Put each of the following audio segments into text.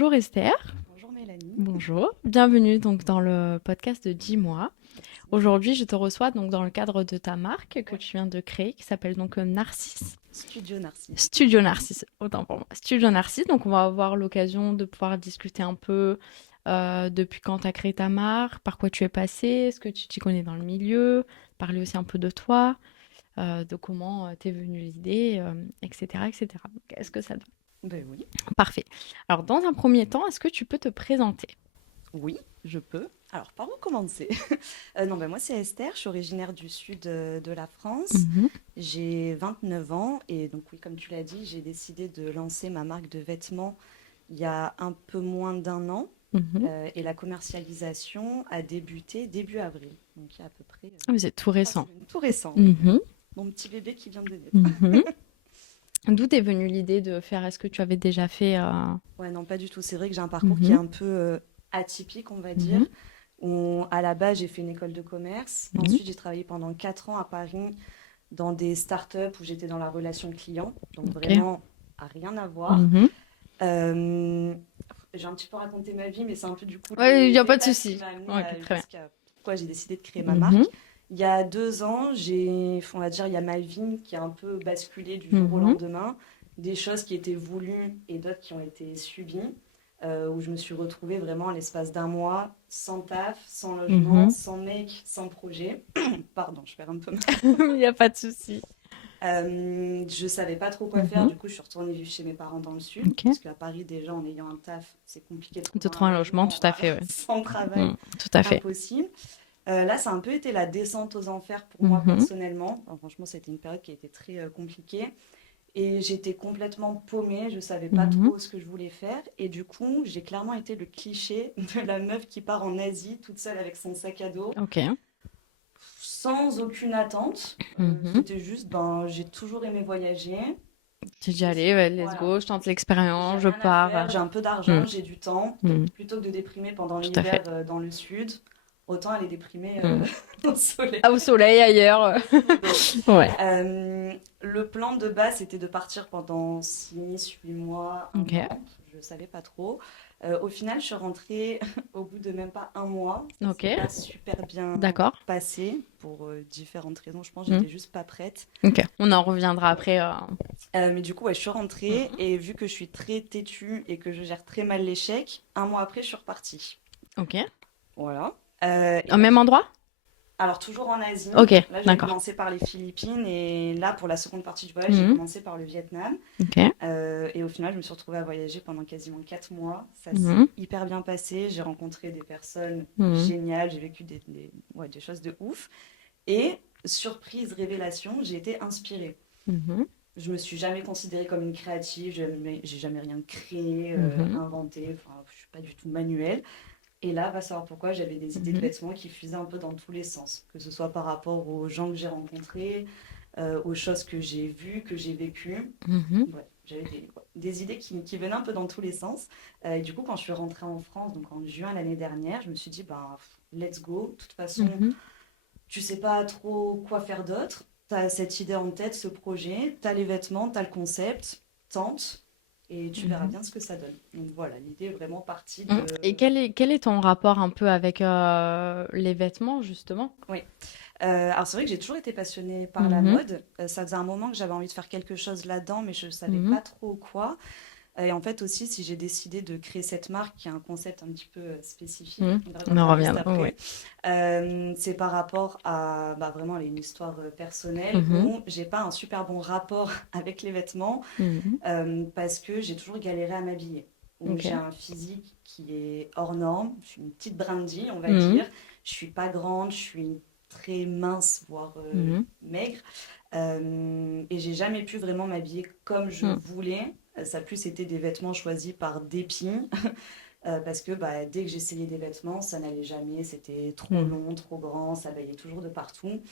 Bonjour Esther, Bonjour Mélanie. bonjour. Bienvenue donc dans le podcast de 10 mois. Aujourd'hui, je te reçois donc dans le cadre de ta marque que Ouais. tu viens de créer qui s'appelle donc Narcisse. Studio Narcisse. Studio Narcisse, autant pour moi. Studio Narcisse, donc on va avoir l'occasion de pouvoir discuter un peu depuis quand tu as créé ta marque, par quoi tu es passé, est-ce que tu t'y connais dans le milieu, parler aussi un peu de toi, de comment t'es venue l'idée, etc., etc. Donc, est-ce que ça te va? Ben oui. Parfait. Alors, dans un premier temps, est-ce que tu peux te présenter? Oui, je peux. Alors, par où commencer? Non, ben moi c'est Esther, je suis originaire du sud de la France. Mhm, J'ai 29 ans et donc oui, comme tu l'as dit, j'ai décidé de lancer ma marque de vêtements il y a un peu moins d'un an. mhm. Et la commercialisation a débuté début avril, donc il y a à peu près Ah, mais c'est tout 3 récent. semaines. Tout récent, oui. Mhm, Mon petit bébé qui vient de naître. mhm. D'où t'es venue l'idée de faire? Est-ce que tu avais déjà fait Ouais, non, pas du tout. C'est vrai que j'ai un parcours qui est mhm, un peu atypique, on va dire. mhm, À la base, j'ai fait une école de commerce. mhm. Ensuite, j'ai travaillé pendant 4 ans à Paris dans des startups où j'étais dans la relation client. Donc Ok. vraiment, à rien à voir. Mhm. Euh, j'ai un petit peu raconté ma vie, mais c'est un peu du coup Ouais, il n'y a pas de l'étape qui souci. m'a amené Ok, très bien. jusqu'à pourquoi j'ai décidé de créer ma Mhm, marque. Il y a 2 ans, on va dire, il y a ma vie qui a un peu basculé du jour au mhm, lendemain. Des choses qui étaient voulues et d'autres qui ont été subies, où je me suis retrouvée vraiment en l'espace d'un mois, sans taf, sans logement, mhm. sans mec, sans projet. Pardon, je perds un peu. Il n'y a pas de souci. Je savais pas trop quoi faire, Mhm. du coup je suis retournée vivre chez mes parents dans le sud, Ok. parce qu'à Paris déjà en ayant un taf, c'est compliqué de De trouver un trouver un logement, logement tout à fait, ouais. sans travail, Mm, tout à fait. impossible. Là ça a un peu été la descente aux enfers pour moi Mhm, personnellement. Enfin, franchement c'était une période qui a été très compliquée et j'étais complètement paumée, je savais pas mhm. trop ce que je voulais faire et du coup j'ai clairement été le cliché de la meuf qui part en Asie toute seule avec son sac à dos Ok. sans aucune attente. Mhm. C'était juste, ben, j'ai toujours aimé voyager. J'ai dit, allez, ouais, let's Voilà. go, je tente J'ai l'expérience, je rien à faire, pars. j'ai un peu Mm, d'argent, j'ai du temps. mm. Plutôt que de déprimer pendant Tout à fait. l'hiver dans le sud, autant aller déprimer Mm. au soleil. Ah, au soleil ailleurs. Grosso modo. Ouais. Le plan de base, c'était de partir pendant 6, 8 mois, un Ok. an. Je ne savais pas trop. Au final, je suis rentrée au bout de même pas un mois. Ça Ok. s'est pas super bien D'accord. passé pour différentes raisons. Je pense que Mm. j'étais juste pas prête. Ok. On en reviendra après. Mais du coup, ouais, je suis rentrée Mhm. et vu que je suis très têtue et que je gère très mal l'échec, un mois après, je suis repartie. Ok. Voilà. Et Au là, même endroit? alors, toujours en Asie. Ok. Là, j'avais D'accord. commencé par les Philippines et là, pour la seconde partie du voyage, j'ai Mhm. commencé par le Vietnam. Ok. Et au final, je me suis retrouvée à voyager pendant quasiment 4 mois. Ça s'est Mhm. hyper bien passé. J'ai rencontré des personnes Mhm. géniales. J'ai vécu ouais, des choses de ouf. Et surprise, révélation, j'ai été inspirée. Mhm. Je me suis jamais considérée comme une créative, j'ai jamais rien créé, Mhm. inventé, enfin, je suis pas du tout manuelle. Et là, va savoir pourquoi, j'avais des idées de Mhm. vêtements qui fusaient un peu dans tous les sens, que ce soit par rapport aux gens que j'ai rencontrés, aux choses que j'ai vues, que j'ai vécues. Mhm. Ouais, j'avais des idées qui venaient un peu dans tous les sens. Et du coup, quand je suis rentrée en France, donc en juin l'année dernière, je me suis dit, ben, let's go. De toute façon, Mhm. tu sais pas trop quoi faire d'autre. Tu as cette idée en tête, ce projet, tu as les vêtements, tu as le concept, tente et tu verras Mhm. bien ce que ça donne. Donc voilà, l'idée est vraiment partie Mhm. de. Et quel est ton rapport un peu avec les vêtements, justement? Oui. Alors c'est vrai que j'ai toujours été passionnée par la Mhm. mode. Ça faisait un moment que j'avais envie de faire quelque chose là-dedans, mais je ne savais Mhm. pas trop quoi. Et en fait aussi, si j'ai décidé de créer cette marque, qui a un concept un petit peu spécifique, Mhm. on y On en reviendra juste reviendra. Ouais. après, c'est par rapport à bah, vraiment une histoire personnelle Mhm. où j'ai pas un super bon rapport avec les vêtements Mhm. parce que j'ai toujours galéré à m'habiller. Où Ok. j'ai un physique qui est hors norme, je suis une petite brindille, on va Mhm. dire. Je suis pas grande, je suis très mince, voire Mhm. maigre. Et j'ai jamais pu vraiment m'habiller comme je Mhm. voulais. Ça a plus été des vêtements choisis par dépit, parce que bah, dès que j'essayais des vêtements, ça n'allait jamais, c'était trop Mhm. long, trop grand, ça baillait toujours de partout.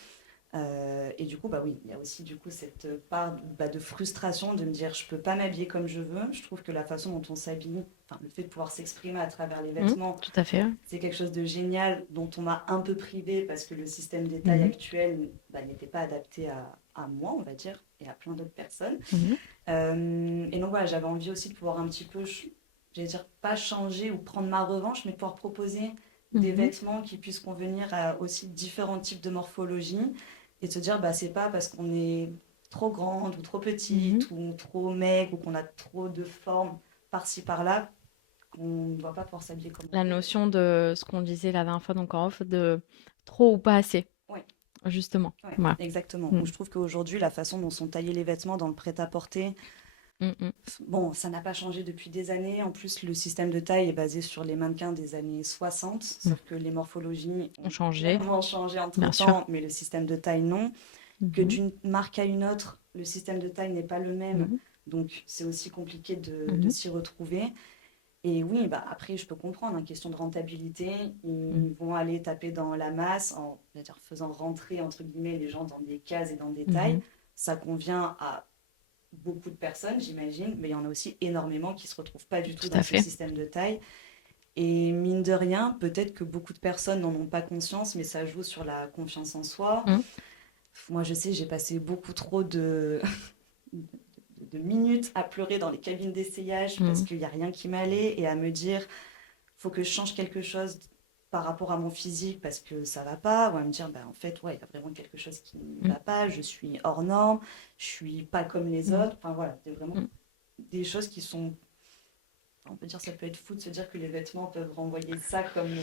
Et du coup, bah oui, il y a aussi du coup cette part bah, de frustration de me dire je peux pas m'habiller comme je veux. Je trouve que la façon dont on s'habille, enfin, le fait de pouvoir s'exprimer à travers les Mhm. vêtements, Tout à fait. Ouais. c'est quelque chose de génial dont on m'a un peu privé parce que le système des tailles Mhm. actuel bah, n'était pas adapté à moi, on va dire, et à plein d'autres personnes. Mhm. Et donc voilà, j'avais envie aussi de pouvoir un petit peu j'allais dire, pas changer ou prendre ma revanche, mais pouvoir proposer des Mhm. vêtements qui puissent convenir à aussi différents types de morphologie et de se dire, bah, c'est pas parce qu'on est trop grande ou trop Mhm. petite ou trop maigre ou qu'on a trop de formes par-ci par-là qu'on ne doit pas pouvoir s'habiller comme on La veut. notion de ce qu'on disait la dernière fois, donc en off, de trop ou pas assez, Oui, justement. ouais, Voilà. exactement. Mm. Où je trouve qu'aujourd'hui, la façon dont sont taillés les vêtements dans le prêt-à-porter, Mm, mm. bon, ça n'a pas changé depuis des années. En plus, le système de taille est basé sur les mannequins des années 60, Mm. sauf que les morphologies Ont ont changé, clairement changé bien sûr. entre-temps, mais le système de taille non. Que Mhm. d'une marque à une autre, le système de taille n'est pas le même, Mhm. donc c'est aussi compliqué de Mhm. s'y retrouver. Et oui, bah après, je peux comprendre, en question de rentabilité, Mm. ils vont aller taper dans la masse en, on va dire, faisant rentrer, entre guillemets, les gens dans des cases et dans des tailles. Mhm. Ça convient à beaucoup de personnes, j'imagine, mais il y en a aussi énormément qui ne se retrouvent pas du tout Tout dans à ce fait. système de taille. Et mine de rien, peut-être que beaucoup de personnes n'en ont pas conscience, mais ça joue sur la confiance en soi. Mm. Moi, je sais, j'ai passé beaucoup trop de minutes à pleurer dans les cabines d'essayage parce Mm. qu'il n'y a rien qui m'allait et à me dire, faut que je change quelque chose par rapport à mon physique parce que ça va pas, ou à me dire, bah, en fait, ouais, il y a vraiment quelque chose qui ne Mm. va pas, je suis hors norme, je suis pas comme les Mm. autres. Enfin voilà, c'est vraiment Mm. des choses qui sont, on peut dire, ça peut être fou de se dire que les vêtements peuvent renvoyer ça comme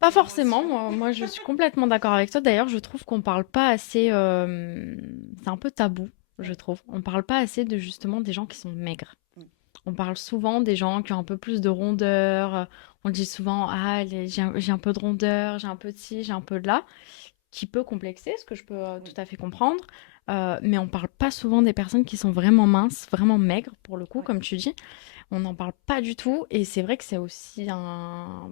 Pas une forcément, émotion. moi je suis complètement d'accord avec toi. D'ailleurs, je trouve qu'on parle pas assez. C'est un peu tabou, je Oui. trouve. On parle pas assez de justement des gens qui sont maigres. Mm. On parle souvent des gens qui ont un peu plus de rondeur. On dit souvent, ah, j'ai un peu de rondeur, j'ai un peu de ci, j'ai un peu de là, qui peut complexer, ce que je peux tout Oui. à fait comprendre. Mais on parle pas souvent des personnes qui sont vraiment minces, vraiment maigres, pour le coup, Oui. comme tu dis. On n'en parle pas du tout. Et c'est vrai que c'est aussi pas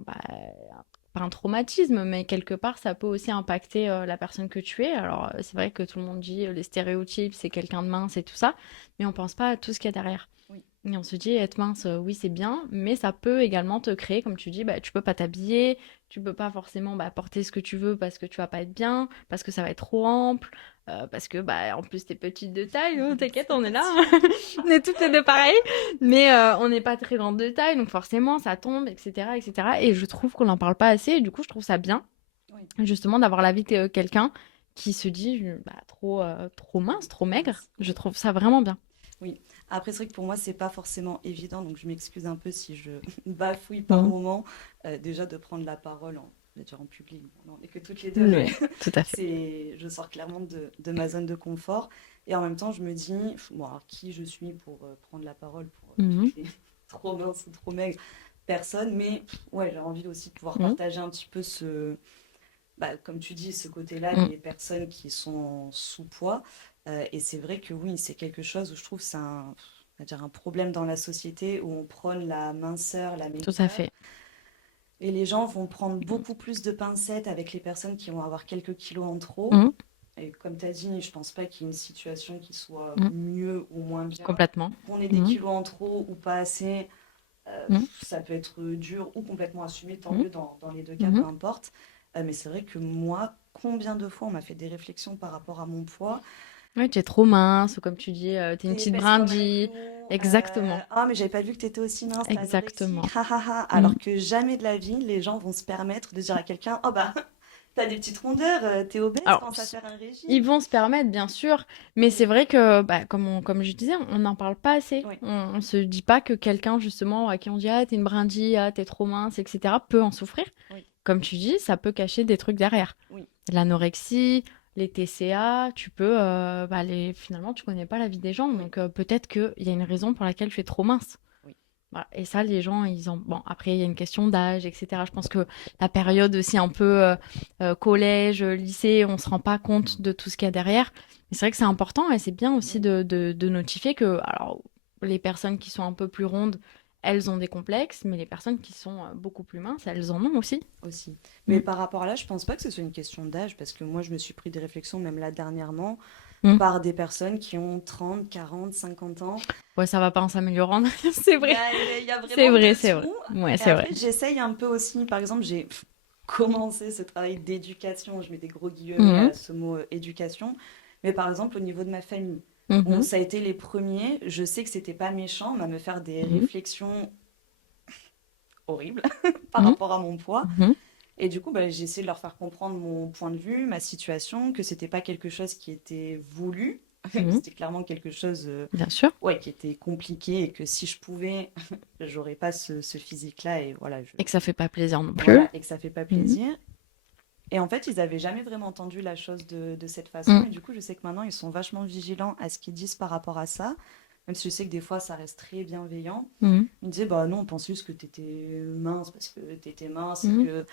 un traumatisme, mais quelque part, ça peut aussi impacter la personne que tu es. Alors, c'est vrai que tout le monde dit les stéréotypes, c'est quelqu'un de mince et tout ça, mais on pense pas à tout ce qu'il y a derrière. Oui. Et on se dit, être mince, oui, c'est bien, mais ça peut également te créer, comme tu dis, bah, tu peux pas t'habiller, tu peux pas forcément porter ce que tu veux parce que tu vas pas être bien, parce que ça va être trop ample, parce que, bah, en plus, t'es petite de taille, oh, t'inquiète, C'est on est pas là, sûr. on est toutes les deux pareilles, mais on n'est pas très grande de taille, donc forcément, ça tombe, etc., etc. Et je trouve qu'on n'en parle pas assez, et du coup, je trouve ça bien, Oui. justement, d'avoir l'avis de quelqu'un qui se dit, trop mince, trop Trop maigre. mince. Je Oui. trouve ça vraiment bien. Oui. Après, c'est vrai que pour moi, c'est pas forcément évident, donc je m'excuse un peu si je bafouille par Mhm. moment. Déjà de prendre la parole en, je vais dire en public. Bon, on n'est que toutes les deux, mais Oui, tout à fait. je sors clairement de ma zone de confort. Et en même temps, je me dis, bon, alors, qui je suis pour prendre la parole pour Mhm. juger trop mince ou trop maigre? Personne, mais ouais, j'ai envie aussi de pouvoir Mhm. partager un petit peu bah, comme tu dis, ce côté-là Mhm. des personnes qui sont en sous-poids. Et c'est vrai que oui, c'est quelque chose où je trouve que c'est un, on va dire un problème dans la société où on prône la minceur, la Tout à maigreur. fait. Et les gens vont prendre beaucoup plus de pincettes avec les personnes qui vont avoir quelques kilos en trop. Mhm. Et comme tu as dit, je pense pas qu'il y ait une situation qui soit Mhm. mieux ou moins bien. Complètement. Qu'on ait des Mhm. kilos en trop ou pas assez, Mhm. ça peut être dur ou complètement assumé, tant Mhm. mieux dans les deux cas, peu Mhm. importe. Mais c'est vrai que moi, combien de fois on m'a fait des réflexions par rapport à mon poids? Ouais, tu es trop mince, ou comme tu dis, t'es une T'es petite épaisse comme un brindille. clou. Exactement. Ah, mais j'avais pas vu que t'étais aussi mince, t'es anorexique. Exactement. Ha, ha, ha. Mhm. Alors que jamais de la vie, les gens vont se permettre de dire à quelqu'un, oh bah, t'as des petites rondeurs, t'es obèse, Alors, pense à faire un régime. ils vont se permettre, bien sûr, mais Oui, c'est vrai que, comme je disais, on n'en parle pas assez. oui, On se dit pas que quelqu'un, justement, à qui on dit, ah, t'es une brindille, ah, t'es trop mince, etc., peut en souffrir. oui, Comme tu dis, ça peut cacher des trucs derrière. oui, L'anorexie, les TCA, tu peux, finalement, tu connais pas la vie des gens, oui, donc peut-être qu'il y a une raison pour laquelle tu es trop mince. oui. Voilà. Et ça, les gens, ils ont. Bon, après, il y a une question d'âge, etc. Je pense que la période aussi un peu collège, lycée, on se rend pas compte de tout ce qu'il y a derrière. Mais c'est vrai que c'est important et c'est bien aussi Oui. de notifier que, alors, les personnes qui sont un peu plus rondes, elles ont des complexes, mais les personnes qui sont beaucoup plus minces, elles en ont aussi. Aussi. Mm. Mais par rapport à là, je pense pas que ce soit une question d'âge, parce que moi, je me suis pris des réflexions, même là dernièrement, Mm. par des personnes qui ont 30, 40, 50 ans. Ouais, ça va pas en s'améliorant. C'est Il y vrai. a, il y a C'est vraiment vrai, de c'est vrai. tout. Ouais, Et c'est vrai. après, j'essaye un peu aussi. Par exemple, j'ai commencé ce travail d'éducation. Je mets des gros guillemets Mhm. à ce mot éducation. Mais par exemple, au niveau de ma famille, bon, Mhm. ça a été les premiers. Je sais que c'était pas méchant, mais à me faire des Mhm. réflexions horrible par Mhm. rapport à mon poids. Mhm. Et du coup, bah, j'ai essayé de leur faire comprendre mon point de vue, ma situation, que c'était pas quelque chose qui était voulu. Mhm. C'était clairement quelque chose Bien sûr. ouais, qui était compliqué et que si je pouvais, j'aurais pas ce physique-là et voilà, Et que ça fait pas plaisir non plus. voilà, et que ça fait pas Mhm. plaisir. Et en fait, ils avaient jamais vraiment entendu la chose de cette façon. Mhm. Et du coup, je sais que maintenant, ils sont vachement vigilants à ce qu'ils disent par rapport à ça. Même si je sais que des fois, ça reste très bienveillant. Mhm. Ils me disaient, bah non, on pense juste que t'étais mince parce que t'étais mince et Mhm. que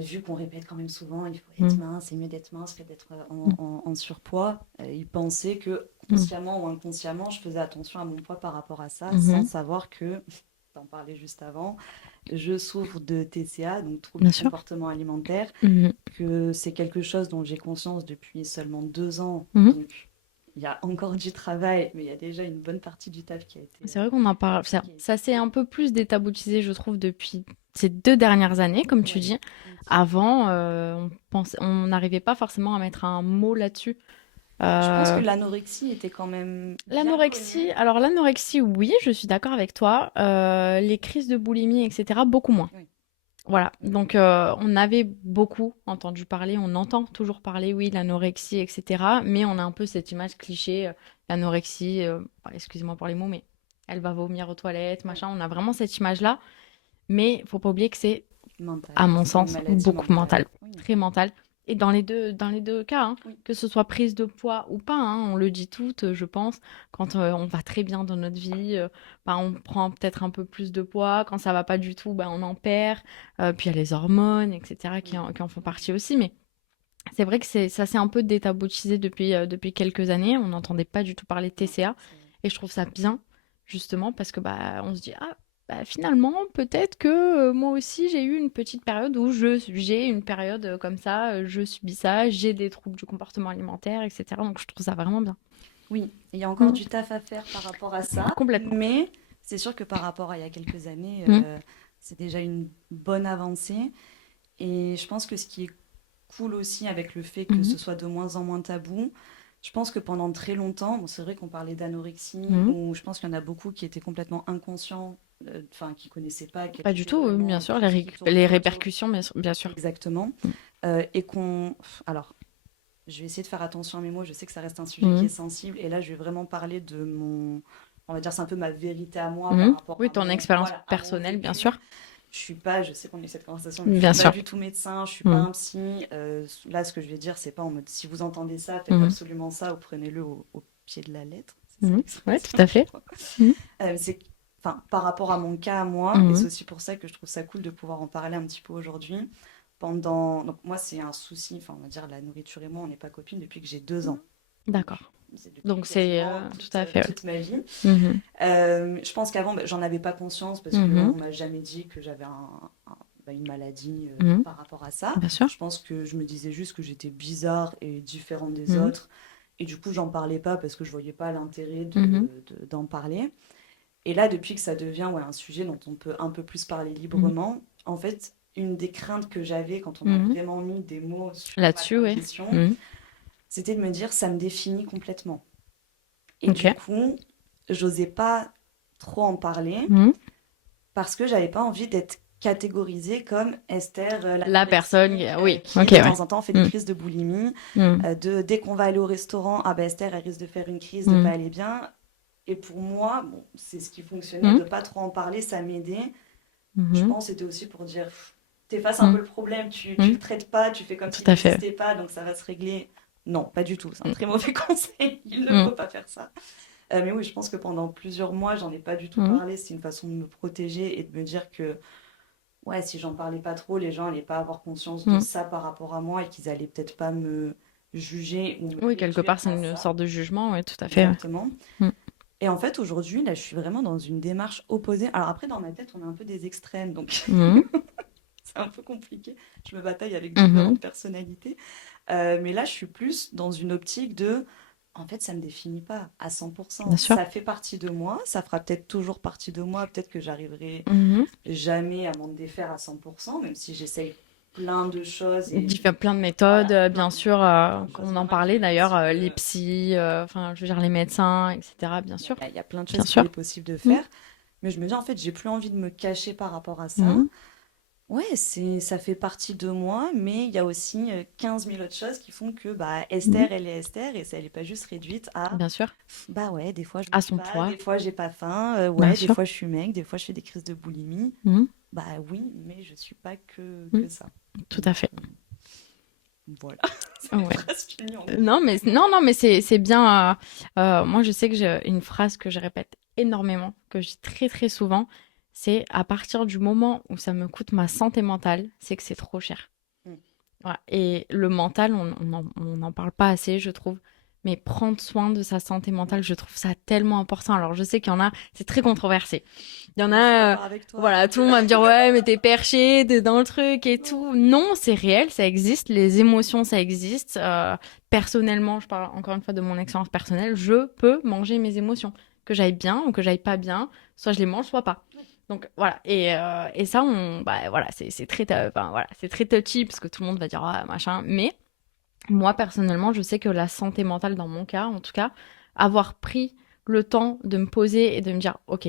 vu qu'on répète quand même souvent, il faut être Mhm. mince, c'est mieux d'être mince que d'être Mhm. en surpoids. Ils pensaient que Mhm. consciemment ou inconsciemment, je faisais attention à mon poids par rapport à ça, sans Mhm. savoir que, t'en parlais juste avant, je souffre de TCA, donc trouble Bien du sûr. comportement alimentaire, Mhm. que c'est quelque chose dont j'ai conscience depuis seulement 2 ans. Mhm. Donc, il y a encore du travail, mais il y a déjà une bonne partie du taf C'est vrai qu'on en parle. qui a Ça été s'est fait. un peu plus détaboutisé, je trouve, depuis ces 2 dernières années, comme tu Oui, dis. un petit peu. Avant, on n'arrivait pas forcément à mettre un mot là-dessus. Je pense que Euh, l'anorexie était quand même bien L'anorexie, connue. alors l'anorexie, oui, je suis d'accord avec toi. Les crises de boulimie, etc., beaucoup moins. Oui, Voilà. oui, Donc, on avait beaucoup entendu parler, on entend toujours parler, oui, de l'anorexie, etc. Mais on a un peu cette image cliché, l'anorexie, excusez-moi pour les mots, mais elle va vomir aux toilettes, oui. machin. On a vraiment cette image-là. Mais faut pas oublier que c'est, Mental. à mon C'est une sens, maladie beaucoup mentale. mental, Oui, très mental. Et dans les deux cas, hein, oui, que ce soit prise de poids ou pas, hein, on le dit toutes, je pense, quand on va très bien dans notre vie, bah, on prend peut-être un peu plus de poids, quand ça va pas du tout, bah, on en perd. Puis il y a les hormones, etc., qui oui, en font oui, partie aussi. Mais c'est vrai que ça s'est un peu détaboutisé depuis quelques années. On n'entendait pas du tout parler de non, TCA. c'est vrai. Et je trouve ça bien, justement, parce que bah, on se dit, ah, bah, finalement, peut-être que moi aussi, j'ai eu une petite période où j'ai une période comme ça, je subis ça, j'ai des troubles du comportement alimentaire, etc. Donc je trouve ça vraiment bien. Oui, il y a encore Mhm. du taf à faire par rapport à ça, Complètement. mais c'est sûr que par rapport à il y a quelques années, Mhm. c'est déjà une bonne avancée. Et je pense que ce qui est cool aussi avec le fait que Mhm. ce soit de moins en moins tabou, je pense que pendant très longtemps, bon, c'est vrai qu'on parlait d'anorexie, Mhm. ou je pense qu'il y en a beaucoup qui étaient complètement inconscients, enfin qui connaissaient pas quel Pas du était tout, bien vraiment sûr, tout ce qui les tournait autour. répercussions, bien sûr. Exactement. Et qu'on... Alors, je vais essayer de faire attention à mes mots, je sais que ça reste un sujet qui est Mhm. sensible, et là, je vais vraiment parler de mon... On va dire, c'est un peu ma vérité à moi par Mhm. rapport Oui, à ton mon, expérience voilà, à mon personnelle, bien vécu. sûr. Je suis pas, je sais qu'on a eu cette conversation, mais je suis Bien pas sûr. du tout médecin, je suis pas Mhm. un psy. Là, ce que je vais dire, c'est pas en mode si vous entendez ça, faites Mhm. absolument ça ou prenez-le au pied de la lettre. C'est ça Mhm. Ouais, tout l'expression, à je fait. crois. Mhm. C'est, enfin, par rapport à mon cas à moi, et c'est Mhm. aussi pour ça que je trouve ça cool de pouvoir en parler un petit peu aujourd'hui. Donc moi, c'est un souci, enfin, on va dire la nourriture et moi, on n'est pas copines depuis que j'ai 2 ans. Donc, D'accord. c'est depuis Donc c'est quasiment tout à fait. Ouais. toute ma vie. Mhm. Je pense qu'avant, bah, j'en avais pas conscience parce Mhm. qu'on m'a jamais dit que j'avais une maladie Mhm. par rapport à ça. Bien sûr. Je pense que je me disais juste que j'étais bizarre et différente des Mhm. autres. Et du coup, j'en parlais pas parce que je voyais pas l'intérêt Mhm. d'en parler. Et là, depuis que ça devient ouais, un sujet dont on peut un peu plus parler Mhm. librement, en fait, une des craintes que j'avais quand on a Mhm. vraiment mis des mots sur ma Là-dessus, oui. condition, Mhm. c'était de me dire ça me définit complètement. Et Ok. du coup, j'osais pas trop en parler Mhm. parce que j'avais pas envie d'être catégorisée comme Esther, La personne, l'anorexique, oui. qui Ok, de ouais. temps en temps fait des Mhm. crises de boulimie, Mhm. dès qu'on va aller au restaurant, ah ben Esther, elle risque de faire une crise, de pas Mhm. aller bien. Et pour moi, bon, c'est ce qui fonctionnait, Mhm. de pas trop en parler, ça m'aidait. Je Mhm. pense que c'était aussi pour dire, t'effaces un peu Mhm. le problème, tu le Mhm. traites pas, tu fais comme Tout s'il à fait. n'existait pas, donc ça va se régler. Non, pas du tout, c'est un Mhm. très mauvais conseil, il ne Mhm. faut pas faire ça. Mais oui, je pense que pendant plusieurs mois, j'en ai pas du tout Mhm. parlé. C'est une façon de me protéger et de me dire que, ouais, si j'en parlais pas trop, les gens allaient pas avoir conscience de Mhm. ça par rapport à moi et qu'ils allaient peut-être pas me juger ou me Oui, quelque réduire part, c'est à une ça. sorte de jugement, oui, tout à fait. Ouais. Exactement. Mhm. Et en fait, aujourd'hui, là, je suis vraiment dans une démarche opposée. Alors après, dans ma tête, on a un peu des extrêmes, donc Mhm. c'est un peu compliqué. Je me bataille avec Mhm. différentes personnalités. Mais là, je suis plus dans une optique de, en fait, ça ne me définit pas à Bien 100%. sûr. Ça fait partie de moi, ça fera peut-être toujours partie de moi. Peut-être que j'arriverai Mhm. jamais à m'en défaire à 100%, même si j'essaye plein de choses et Il y a plein de méthodes, voilà, bien sûr. plein de choses On en maintenant qu'il parlait est d'ailleurs, possible les de... psys, enfin, je veux dire, les médecins, etc. Bien sûr. Il y a plein de Bien choses qu'il sûr. est possible de Mhm. faire. Mais je me dis, en fait, j'ai plus envie de me cacher par rapport à ça. Mhm. Ouais, ça fait partie de moi, mais il y a aussi 15 000 autres choses qui font que bah, Mhm. Esther, elle est Esther et ça, elle n'est pas juste réduite à Bien sûr, bah ouais, des fois je à mange son pas, poids, des fois j'ai pas faim, bien ouais, des sûr. fois je suis maigre, des fois je fais des crises de boulimie. Mhm. Bah oui, mais je suis pas que Mhm. ça. Tout à Donc fait. voilà, c'est une Ouais. phrase finie en Non, effet. mais non, mais c'est bien. Moi, je sais que j'ai une phrase que je répète énormément, que je dis très très souvent, c'est à partir du moment où ça me coûte ma santé mentale, c'est que c'est trop cher. Mm. Voilà. Et le mental, on n'en parle pas assez, je trouve. Mais prendre soin de sa santé Ouais. mentale, je trouve ça tellement important. Alors, je sais qu'il y en a, c'est très controversé. Il y en Moi je suis a, d'accord avec toi, voilà, donc tout le monde va me dire, ouais, mais t'es perché, t'es dans le truc et non. tout. Non, c'est réel, ça existe. Les émotions, ça existe. Personnellement, je parle encore une fois de mon expérience personnelle, je peux manger mes émotions. Que j'aille bien ou que j'aille pas bien, soit je les mange, soit pas. Donc voilà, et ça, bah, voilà, c'est très, enfin, voilà, c'est très touchy parce que tout le monde va dire ah, machin. Mais moi personnellement, je sais que la santé mentale, dans mon cas, en tout cas, avoir pris le temps de me poser et de me dire ok,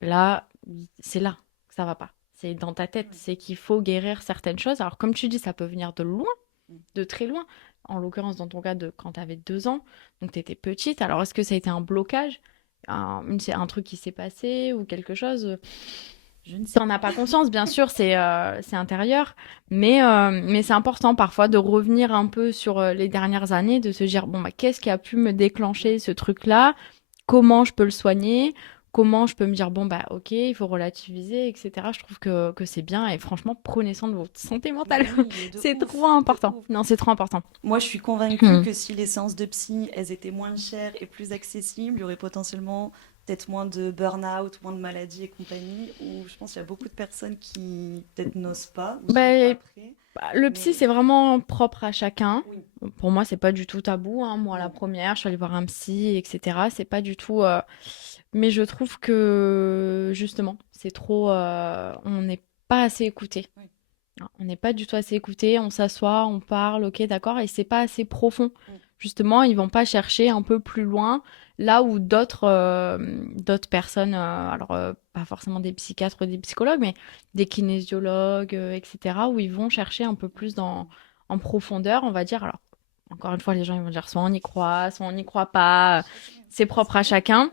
là que ça va pas. C'est dans ta tête, Ouais. c'est qu'il faut guérir certaines choses. Alors comme tu dis, ça peut venir de loin, Mm. de très loin. En l'occurrence, dans ton cas, de quand tu avais 2 ans, donc tu étais petite. Alors est-ce que ça a été un blocage, c'est un truc qui s'est passé ou quelque chose? Je ne sais T'en as pas. pas conscience, bien sûr, c'est intérieur, mais c'est important parfois de revenir un peu sur les dernières années, de se dire bon bah qu'est-ce qui a pu me Ouais. déclencher ce truc-là, comment je peux le soigner, comment je peux me dire bon bah ok il faut relativiser, etc. Je trouve que c'est bien et franchement prenez soin de votre santé mentale, Mais oui, mais de c'est trop ouf, de important. ouf. Non c'est trop important. Moi, je suis convaincue Hmm. que si les séances de psy, elles étaient moins chères et plus accessibles, il y aurait potentiellement peut-être moins de burn-out, moins de maladies et compagnie, où je pense qu'il y a beaucoup de personnes qui peut-être n'osent pas ou sont Bah, pas prêts. le psy, Mais c'est vraiment propre à chacun. oui, Pour moi, c'est pas du tout tabou, hein. Moi, la non. première, je suis allée voir un psy, etc. C'est pas du tout. Mais je trouve que justement, c'est trop. On n'est pas assez écouté. Oui. Non, on n'est pas du tout assez écouté. On s'assoit, on parle, ok, d'accord, et c'est pas assez profond. Mm. Justement, ils vont pas chercher un peu plus loin, là où d'autres personnes, alors pas forcément des psychiatres ou des psychologues, mais des kinésiologues, etc., où ils vont chercher un peu plus en profondeur, on va dire. Alors, encore une fois, les gens ils vont dire soit on y croit, soit on n'y croit pas. Chacun C'est sa propre à vision. chacun.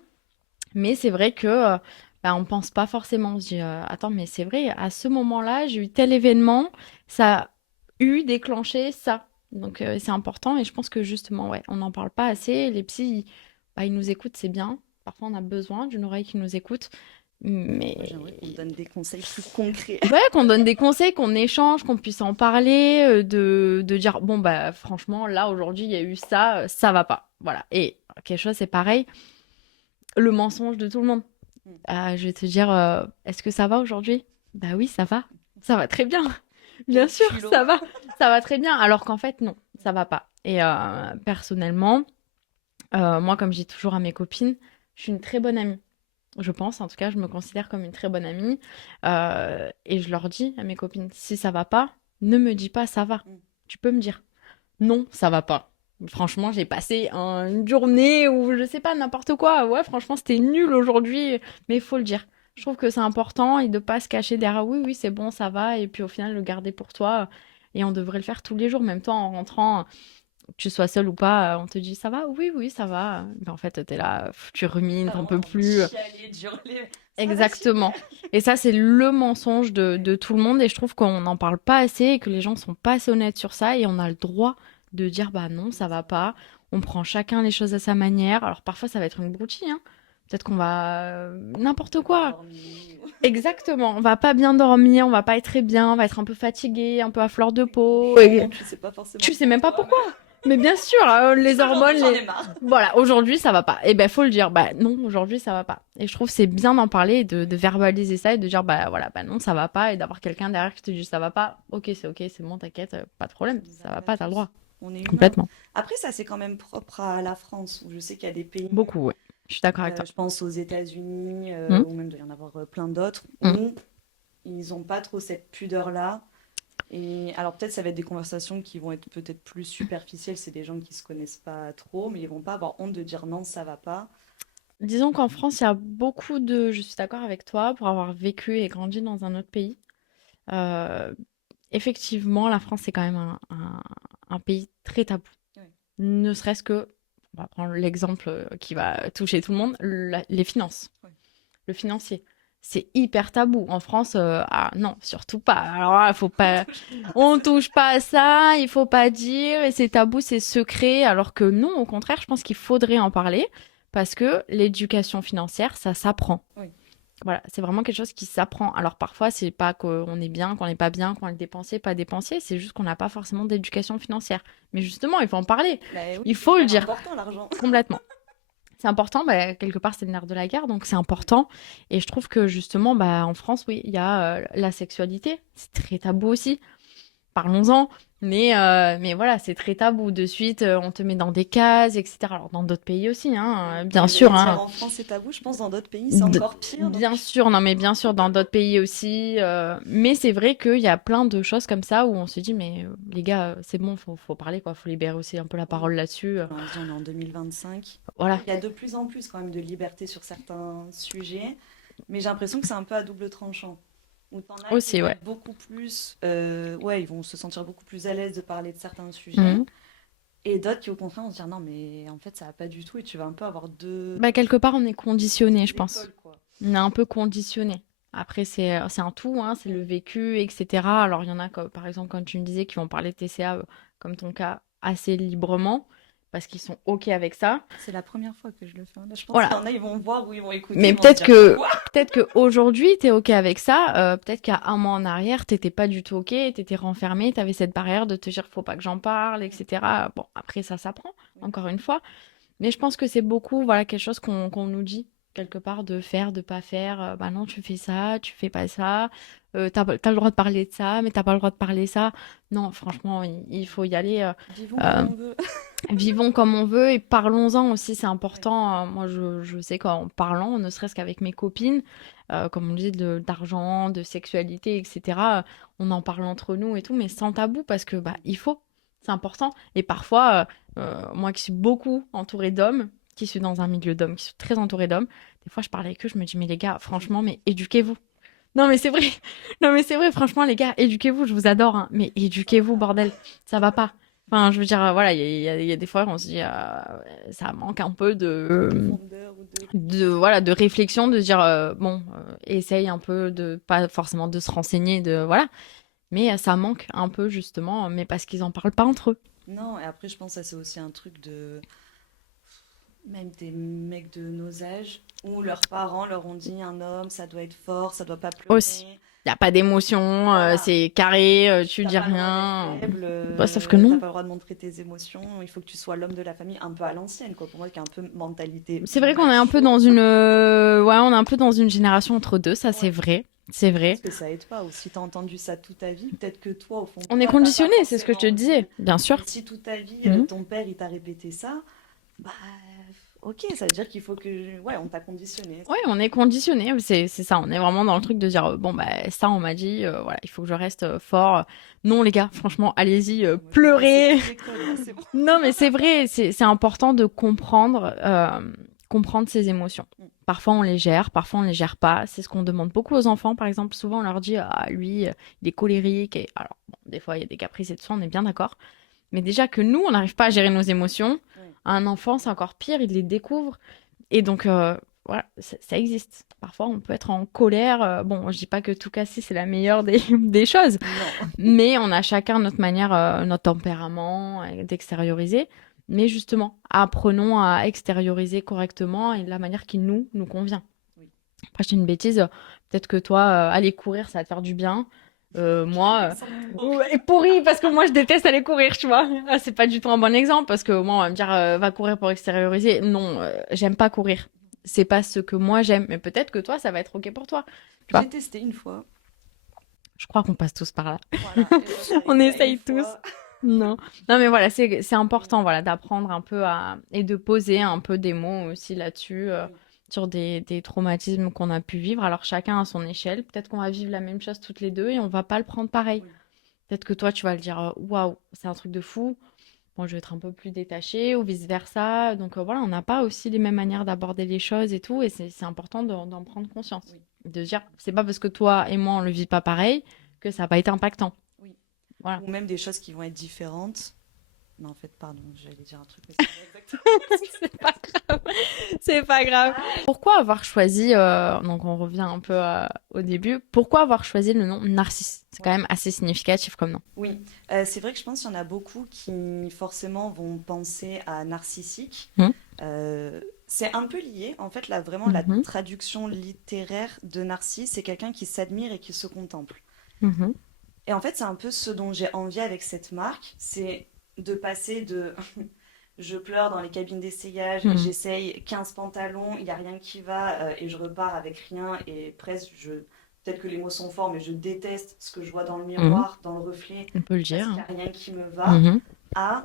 Mais c'est vrai que bah, on pense pas forcément. On se dit attends, mais c'est vrai, à ce moment-là, j'ai eu tel événement, ça a eu déclenché ça. Donc c'est important et je pense que justement, ouais, on n'en parle pas assez. Les psys, bah, ils nous écoutent, c'est bien. Parfois, on a besoin d'une oreille qui nous écoute. Moi, j'aimerais qu'on me Mais donne des conseils plus concrets. ouais, qu'on donne des conseils, qu'on échange, qu'on puisse en parler, de dire bon bah franchement là aujourd'hui il y a eu ça, ça va pas. Voilà. Et quelque chose c'est pareil, le mensonge de tout le monde. Mm. Je vais te dire, est-ce que ça va aujourd'hui? Bah oui, ça va très bien. Bien Quel sûr, culot. ça va très bien. Alors qu'en fait non, ça va pas. Et personnellement, moi comme je dis toujours à mes copines, je suis une très bonne amie. Je pense, en tout cas, je me considère comme une très bonne amie. Et je leur dis à mes copines, si ça va pas, ne me dis pas ça va. Mm. Tu peux me dire, non, ça va pas. Franchement, j'ai passé une journée ou je sais pas, n'importe quoi. Ouais, franchement, c'était nul aujourd'hui, mais il faut le dire. Je trouve que c'est important et de pas se cacher derrière oui, oui, c'est bon, ça va, et puis au final, le garder pour toi. Et on devrait le faire tous les jours, même toi en rentrant, que tu sois seul ou pas, on te dit ça va? Oui, oui, ça va. Mais en fait, t'es là, tu rumines, T'as t'en peux vraiment envie de plus. chialer, d'hurler. Ça va super. Exactement. Et ça, c'est le mensonge Ouais. de tout le monde. Et je trouve qu'on n'en parle pas assez et que les gens sont pas assez honnêtes sur ça. Et on a le droit de dire, bah non, Non, ça ça va va pas. pas. On prend chacun les choses à sa manière. Alors parfois, ça va être une broutille, hein. Peut-être qu'on va n'importe Pas bien quoi. dormi. Exactement. On va pas bien dormir, on va pas être très bien, on va être un peu fatigué, un peu à fleur de peau. Et Hormones, tu sais pas forcément tu sais même pas pourquoi, pourquoi. mais Mais bien sûr, les hormones, aujourd'hui j'en ai marre. voilà, aujourd'hui ça va pas. Et ben faut le dire, bah non, aujourd'hui ça va pas. Et je trouve que c'est bien d'en parler, et de verbaliser ça et de dire bah voilà, bah non, ça va pas et d'avoir quelqu'un derrière qui te dit ça va pas. Ok, c'est bon, t'inquiète, pas de Ça problème, nous ça va arrive à pas, t'as le droit. tous. On est humain. Complètement. Après, ça, c'est quand même propre à la France, où je sais qu'il y a des pays, Beaucoup, ouais. Je suis d'accord avec toi. je pense aux États-Unis, Hum, ou même il doit y en avoir plein d'autres, hum. où ils n'ont pas trop cette pudeur-là. Et alors peut-être ça va être des conversations qui vont être peut-être plus superficielles, c'est des gens qui se connaissent pas trop, mais ils vont pas avoir honte de dire non, ça va pas. Disons qu'en France, il y a beaucoup de je suis d'accord avec toi, pour avoir vécu et grandi dans un autre pays. Heu, Effectivement, la France, c'est quand même un pays très tabou. Oui. Ne serait-ce que, on va prendre l'exemple, qui va toucher tout le monde, la les finances. Oui. Le financier. C'est hyper tabou. En France, ah non, surtout pas. Alors là, faut pas, on touche pas à ça, il faut pas dire, et c'est tabou, c'est secret. Alors que non, au contraire, je pense qu'il faudrait en parler parce que l'éducation financière, ça s'apprend. Oui. Voilà, c'est vraiment quelque chose qui s'apprend. Alors parfois, c'est pas qu'on est bien, qu'on n'est pas bien, qu'on est dépensé, pas dépensé, c'est juste qu'on n'a pas forcément d'éducation financière. Mais justement, il faut en parler. Mais oui, Il c'est faut le hyper dire important l'argent. complètement. C'est important, bah, quelque part, c'est le nerf de la guerre, donc c'est important. Et je trouve que justement, bah, en France, oui, il y a la sexualité. C'est très tabou aussi. Parlons-en. Mais voilà, c'est très tabou. De suite, on te met dans des cases, etc. Alors, dans d'autres pays aussi, hein, Oui. bien sûr. J'allais dire Hein. en France c'est tabou, je pense dans d'autres pays c'est D- encore pire Bien donc. sûr, non, mais bien sûr, dans d'autres pays aussi. Mais c'est vrai qu'il y a plein de choses comme ça où on se dit, mais les gars, c'est bon, faut parler, quoi. Faut libérer aussi un peu la Oui. parole là-dessus. Puis on se dit on est en 2025. Voilà. Il y a de plus en plus quand même de liberté sur certains sujets, mais j'ai l'impression que c'est un peu à double tranchant. Où t'en as qui Aussi, vont ouais. être beaucoup plus, ouais, ils vont se sentir beaucoup plus à l'aise de parler de certains sujets, Mhm. et d'autres qui au contraire vont se dire non mais en fait ça va pas du tout et tu vas un peu avoir Bah, quelque part, on est conditionné, je deux pense. écoles quoi. On est un peu conditionné. Après, c'est un tout, hein, c'est le Mm. vécu, etc. Alors, il y en a, comme, par exemple, quand tu me disais, qui vont parler de TCA, comme ton cas, assez librement, parce qu'ils sont OK avec ça. C'est la première fois que je le fais. Là, je pense qu'il y Voilà. en a, ils vont voir ou ils vont écouter, Mais ils vont se dire quoi? peut-être que aujourd'hui, t'es OK avec ça. Peut-être qu'à un mois en arrière, t'étais pas du tout OK, t'étais renfermé, t'avais cette barrière de te dire, faut pas que j'en parle, etc. Bon, après, ça s'apprend, Oui. encore une fois. Mais je pense que c'est beaucoup, voilà, quelque chose qu'on nous dit quelque part de faire, de pas faire. Bah non, tu fais ça, tu fais pas ça. T'as le droit de parler de ça, mais t'as pas le droit de parler ça. Non, franchement, il faut y aller. Vivons comme Euh, on veut. Vivons comme on veut et parlons-en aussi, c'est Oui. important. Moi, je sais qu'en parlant, ne serait-ce qu'avec mes copines, comme on dit, d'argent, de sexualité, etc., on en parle entre nous et tout, mais sans tabou parce que bah il faut, c'est important. Et parfois, moi qui suis beaucoup entourée d'hommes, qui suis dans un milieu d'hommes, qui suis très entourée d'hommes, des fois je parle avec eux, je me dis mais les gars, franchement, mais éduquez-vous. Non mais c'est vrai, non mais c'est vrai, franchement les gars, éduquez-vous, je vous adore, hein, mais éduquez-vous, bordel, ça va pas. Enfin, je veux dire, voilà, il y a des fois, on se dit, ça manque un peu Profondeur ou de voilà, réflexion. de réflexion, de se dire, bon, essaye un peu de, pas forcément de se renseigner, de, voilà, mais ça manque un peu, justement, mais parce qu'ils en parlent pas entre eux. Non, et après, je pense que ça, c'est aussi un truc de. Même des mecs de nos âges, où leurs parents leur ont dit un homme, ça doit être fort, ça doit pas Aussi. pleurer. Il n'y a pas d'émotion, Voilà. c'est carré, tu T'as dis pas le droit d'être rien. faible, Bah, sauf que t'as non. pas le droit de montrer tes émotions, il faut que tu sois l'homme de la famille, un peu à l'ancienne, quoi. Pour moi, qui a un peu mentalité C'est vrai qu'on est un peu dans macho. une, ouais, on est un peu dans une génération entre deux, ça c'est Ouais. vrai. C'est Je pense vrai. que ça aide pas. Ou si t'as entendu ça toute ta vie, peut-être que toi, au fond de On est toi, t'as pas conditionné, c'est ce que je te forcément disais, envie. bien Mais sûr. si toute ta vie, Mhm. ton père, il t'a répété ça, bah, ok, ça veut dire qu'il faut que. Ouais, on t'a conditionné. Ouais, on est conditionné, c'est ça. On est vraiment dans le truc de dire, bon, bah, ça, on m'a dit, voilà, il faut que je reste fort. Non, les gars, franchement, allez-y, Moi, je vais casser pleurez. tous les codes, là, c'est bon. Non, mais c'est vrai, c'est important de comprendre, comprendre ses émotions. Mm. Parfois, on les gère, parfois, on les gère pas. C'est ce qu'on demande beaucoup aux enfants, par exemple. Souvent, on leur dit, ah, lui, il est colérique. Et alors, bon, des fois, il y a des caprices et tout ça, on est bien d'accord. Mais déjà que nous, on n'arrive pas à gérer nos émotions, Ouais. un enfant, c'est encore pire, il les découvre. Et donc, voilà, ça existe. Parfois, on peut être en colère. Bon, je dis pas que tout casser, c'est la meilleure des, des choses. Non. Mais on a chacun notre manière, notre tempérament d'extérioriser. Mais justement, apprenons à extérioriser correctement et de la manière qui nous convient. Oui. Après, je dis une bêtise. Peut-être que toi, aller courir, ça va te faire du bien. Moi, L'exemple pourri. ouais, pourri, parce que moi, je déteste aller courir, tu vois. Ah, c'est pas du tout un bon exemple, parce que moi, on va me dire, va courir pour extérioriser. Non, j'aime pas courir. C'est pas ce que moi j'aime. Mais peut-être que toi, ça va être OK pour toi. Tu vois. J'ai testé une fois. Je crois qu'on passe tous par là. Voilà. Et ben, c'est vrai On qu'il y a une essaye tous. fois. Non. Non, mais voilà, c'est important, voilà, d'apprendre un peu à, et de poser un peu des mots aussi là-dessus, Oui. sur des traumatismes qu'on a pu vivre. Alors, chacun à son échelle. Peut-être qu'on va vivre la même chose toutes les deux et on va pas le prendre pareil. Oui. Peut-être que toi, tu vas le dire, waouh, c'est un truc de fou. Moi, je vais être un peu plus détachée ou vice-versa. Donc voilà, on n'a pas aussi les mêmes manières d'aborder les choses et tout. Et c'est important d'en prendre conscience. Oui, De se dire, c'est pas parce que toi et moi, on le vit pas pareil que ça n'a pas été impactant. oui. Voilà. Ou même des choses qui vont être différentes. Mais en fait, pardon, j'allais dire un truc, mais c'est pas exactement ce que C'est pas grave. C'est pas grave. Pourquoi avoir choisi, donc on revient un peu au début, pourquoi avoir choisi le nom Narcisse? C'est quand Ouais. même assez significatif comme nom. Oui, c'est vrai que je pense qu'il y en a beaucoup qui forcément vont penser à narcissique. Mhm. Euh, c'est un peu lié. En fait, là, vraiment, la Mhm. traduction littéraire de narcisse, c'est quelqu'un qui s'admire et qui se contemple. Mhm. Et en fait, c'est un peu ce dont j'ai envie avec cette marque, c'est de passer de je pleure dans les cabines d'essayage, Mhm. j'essaye 15 pantalons, il n'y a rien qui va, et je repars avec rien, et presque, peut-être que les mots sont forts, mais je déteste ce que je vois dans le Mhm. miroir, dans le reflet, On peut le parce dire, qu'il n'y hein. a rien qui me va, Mhm. à,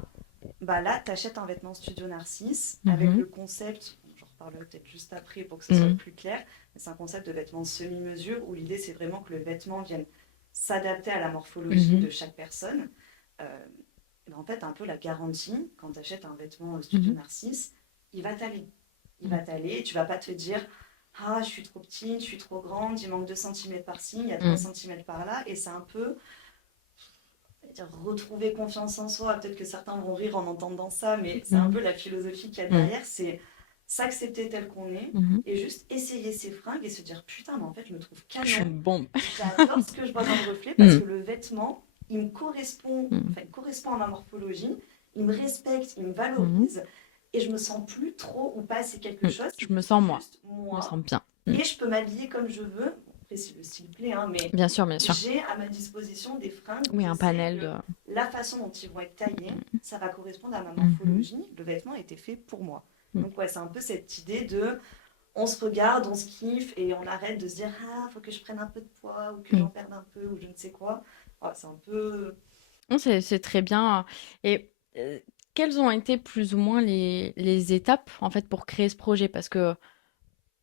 bah là, t'achètes un vêtement Studio Narcisse, avec Mhm. le concept, j'en reparlerai peut-être juste après pour que ce soit Mhm. plus clair, mais c'est un concept de vêtement semi-mesure, où l'idée, c'est vraiment que le vêtement vienne s'adapter à la morphologie Mhm. de chaque personne. Euh, ben, en fait, un peu la garantie, quand tu achètes un vêtement Studio Mhm. Narcisse, il va t'aller. Il va t'aller, tu vas pas te dire ah, je suis trop petite, je suis trop grande, il manque 2 centimètres par-ci, il y a 3 Mhm. centimètres par-là, et c'est un peu dire, retrouver confiance en soi. Peut-être que certains vont rire en entendant ça, mais c'est un Mhm. peu la philosophie qu'il y a Mhm. derrière, c'est s'accepter tel qu'on est Mhm. et juste essayer ses fringues et se dire putain, mais en fait, je me trouve Je suis canon, une bombe. j'adore ce que je vois dans le reflet parce Mhm. que le vêtement, il me correspond, Mhm. enfin, il correspond à ma morphologie, il me respecte, il me Mhm. valorise et je me sens plus trop ou pas assez quelque Mhm. chose, Je c'est me que c'est sens moi. juste Je me moi sens bien. Mhm. et je peux m'habiller comme je veux. Après, si le style plaît, hein, mais Bien sûr, bien sûr. j'ai à ma disposition des fringues où Oui, je un sais panel que de. la façon dont ils vont être taillés, ça va correspondre à ma Mhm. morphologie. Le vêtement a été fait pour moi. Mhm. Donc ouais, c'est un peu cette idée de on se regarde, on se kiffe et on arrête de se dire ah faut que je prenne un peu de poids ou que Mhm. j'en perde un peu ou je ne sais quoi. Ouais, c'est un peu Non, c'est très bien. Et quelles ont été plus ou moins les étapes en fait pour créer ce projet? Parce que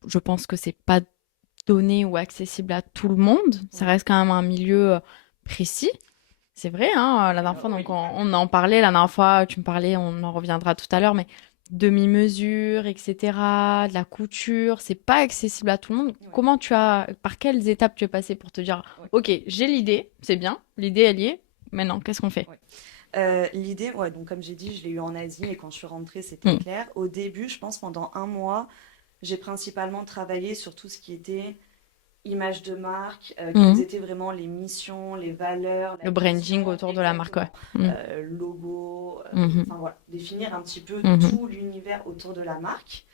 je pense que c'est pas donné ou accessible à tout le monde. Ça ouais. reste quand même un milieu précis. C'est vrai, hein, la Oui, dernière fois, donc oui. on en parlait, la dernière fois, tu me parlais, on en reviendra tout à l'heure, mais demi-mesure, etc., de la couture, c'est pas accessible à tout le monde. Ouais, Par quelles étapes tu es passé pour te dire, ouais, ok, j'ai l'idée, c'est bien, l'idée elle y est, maintenant, qu'est-ce qu'on fait? ouais. L'idée, ouais, donc comme j'ai dit, je l'ai eu en Asie et quand je suis rentrée, c'était Hmm. clair. Au début, je pense pendant un mois, j'ai principalement travaillé sur tout ce qui était image de marque, quelles Mhm. étaient vraiment les missions, les valeurs, la Le branding vision, autour de la marque, ouais. exactement, Mhm. logo, Mhm. enfin voilà, définir un petit peu Mhm. tout l'univers autour de la marque.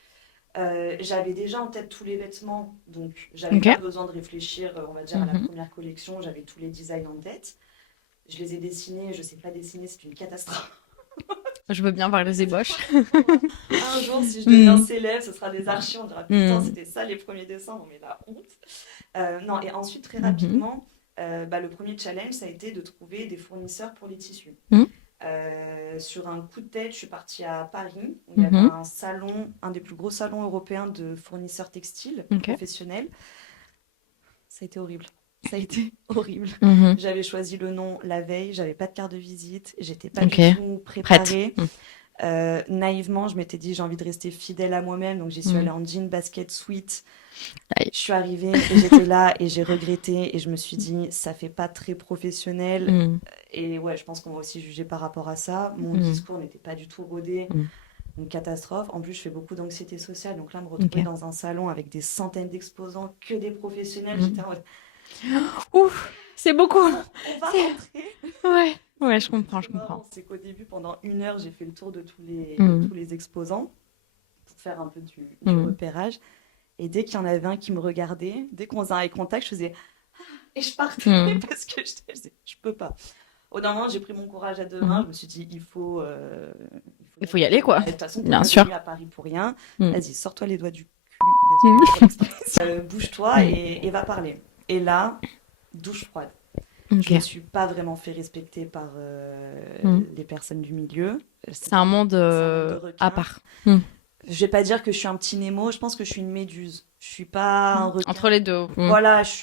J'avais déjà en tête tous les vêtements, donc j'avais Ok. pas besoin de réfléchir, on va dire, à la Mhm. première collection, j'avais tous les designs en tête. Je les ai dessinés, je sais pas dessiner, c'est une catastrophe. Je veux bien voir les ébauches. Un jour, si je deviens Mhm. célèbre, ce sera des archives, on dira putain, Mhm. c'était ça les premiers dessins, non mais la honte. Non, et ensuite, très Mhm. rapidement, bah, le premier challenge, ça a été de trouver des fournisseurs pour les tissus. Mhm. Sur un coup de tête, je suis partie à Paris, où il y avait Mhm. un salon, un des plus gros salons européens de fournisseurs textiles Ok. professionnels. Ça a été horrible. Ça a été horrible. Mhm. J'avais choisi le nom la veille, j'avais pas de carte de visite, j'étais pas Ok. du tout Prête. préparée. Naïvement, je m'étais dit j'ai envie de rester fidèle à moi-même, donc j'y suis Mhm. allée en jean basket sweat. Aïe. Je suis arrivée et j'étais là et j'ai regretté et je me suis dit ça fait pas très professionnel. Mhm. Et ouais, je pense qu'on va aussi juger par rapport à ça. Mon Mhm. discours n'était pas du tout rodé, Mhm. une catastrophe. En plus, je fais beaucoup d'anxiété sociale, donc là, me Ok. retrouver dans un salon avec des centaines d'exposants, que des professionnels, j'étais Mhm. en mode Ouf, c'est beaucoup. on va C'est... rentrer. Ouais. Ouais, je C'était comprends, très je comprends. marrant. C'est qu'au début, pendant 1 heure, j'ai fait le tour de Mhm. tous les exposants pour faire un peu du Mhm. repérage. Et dès qu'il y en avait un qui me regardait, dès qu'on faisait un eye contact, je faisais et je partais Mhm. parce que je peux pas. Au d'un moment, j'ai pris mon courage à deux mains. Mhm. Je me suis dit, il faut Il y faut y aller. aller, quoi. Bah, de toute façon, t'es Bien pas venu sûr. à Paris pour rien. Mhm. Vas-y, sors-toi les doigts du cul. Désolée pour Mhm. l'expression. Bouge-toi Mhm. et va parler. Et là, douche froide. Je me Ok. suis pas vraiment fait respecter par Mhm. les personnes du milieu. C'est un monde C'est un monde de à requins. part. Mhm. Je vais pas dire que je suis un petit Nemo. Je pense que je suis une méduse. Je suis pas un Mhm. requin. Entre les deux. Mhm. Voilà, je Mhm.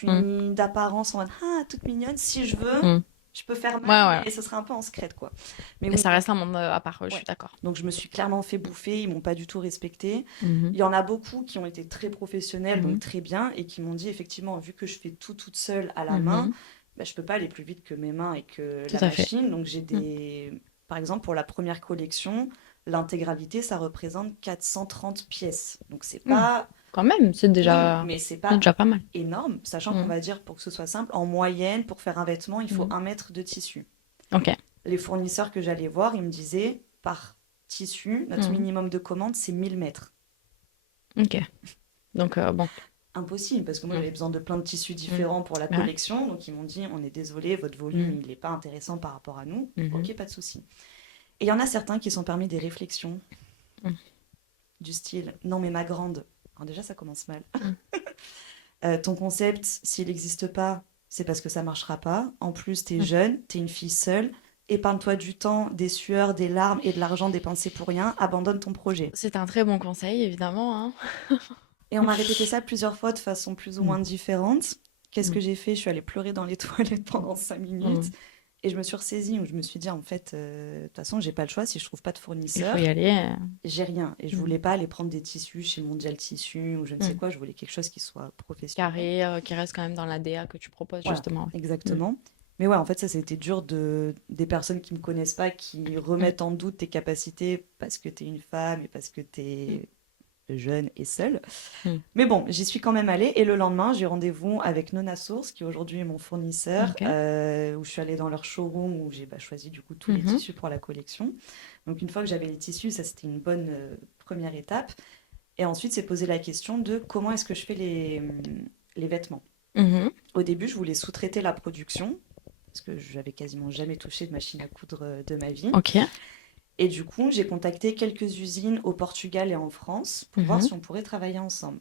suis d'apparence en mode ah toute mignonne. Si je veux, Mhm. Je peux faire Ouais, mal, ouais, ouais. mais ce serait un peu en secret, quoi. Mais Mais oui, ça reste un monde à part, je ouais. suis d'accord. Donc je me suis clairement fait bouffer, ils m'ont pas du tout respecté. Mhm. Il y en a beaucoup qui ont été très professionnels, donc Mhm. très bien, et qui m'ont dit effectivement, vu que je fais tout toute seule à la main, Mhm. bah, je peux pas aller plus vite que mes mains et que Tout la à fait. machine. Donc j'ai Mm. des... Par exemple, pour la première collection, l'intégralité, ça représente 430 pièces. Donc c'est Mm. pas... Quand même, Oui, mais c'est c'est pas déjà pas mal. énorme, sachant qu'on Mm. va dire, pour que ce soit simple, en moyenne, pour faire un vêtement, il faut Mm. 1 mètre de tissu. Ok. Les fournisseurs que j'allais voir, ils me disaient, par tissu, notre Mm. minimum de commande, c'est 1 000 mètres. Ok. Donc, bon. Impossible, parce que moi Mm. j'avais besoin de plein de tissus Mm. différents pour la Ouais. collection, donc ils m'ont dit, on est désolé, votre volume, Mm. il n'est pas intéressant par rapport à nous. Mhm. Ok, pas de souci. Et il y en a certains qui sont permis des réflexions Mm. du style, non mais ma grande, alors déjà ça commence mal. Mm. Ton concept, s'il n'existe pas, c'est parce que ça marchera pas. En plus, t'es Mm. jeune, t'es une fille seule. Épargne-toi du temps, des sueurs, des larmes et de l'argent dépensé pour rien. Abandonne ton projet. C'est un très bon conseil, évidemment, hein. Et on m'a répété ça plusieurs fois de façon plus ou Mm. moins différente. Qu'est-ce Mm. que j'ai fait? Je suis allée pleurer dans les toilettes pendant 5 minutes. Mm. Et je me suis ressaisie, où je me suis dit, en fait, de toute façon, j'ai pas le choix. Si je trouve pas de Il faut y fournisseur, aller. j'ai rien. Et je Mm. voulais pas aller prendre des tissus chez Mondial Tissu ou je ne sais Mm. quoi. Je voulais quelque chose qui soit professionnel. Carré, qui reste quand même dans la DA que tu proposes, Voilà, justement. Ouais. exactement. Mais ouais, en fait, ça a été dur des personnes qui me connaissent pas, qui Mm. remettent en doute tes capacités parce que tu es une femme et parce que tu Mm. es jeune et seule. Mm. Mais bon, j'y suis quand même allée et le lendemain, j'ai rendez-vous avec Nona Source, qui aujourd'hui est mon fournisseur, Ok. où je suis allée dans leur showroom où j'ai choisi du coup tous les Mhm. tissus pour la collection. Donc une fois que j'avais les tissus, ça c'était une bonne première étape. Et ensuite, c'est poser la question de comment est-ce que je fais les vêtements. Mhm. Au début, je voulais sous-traiter la production, parce que j'avais quasiment jamais touché de machine à coudre de ma vie. Ok. Et du coup, j'ai contacté quelques usines au Portugal et en France pour voir Mhm. si on pourrait travailler ensemble.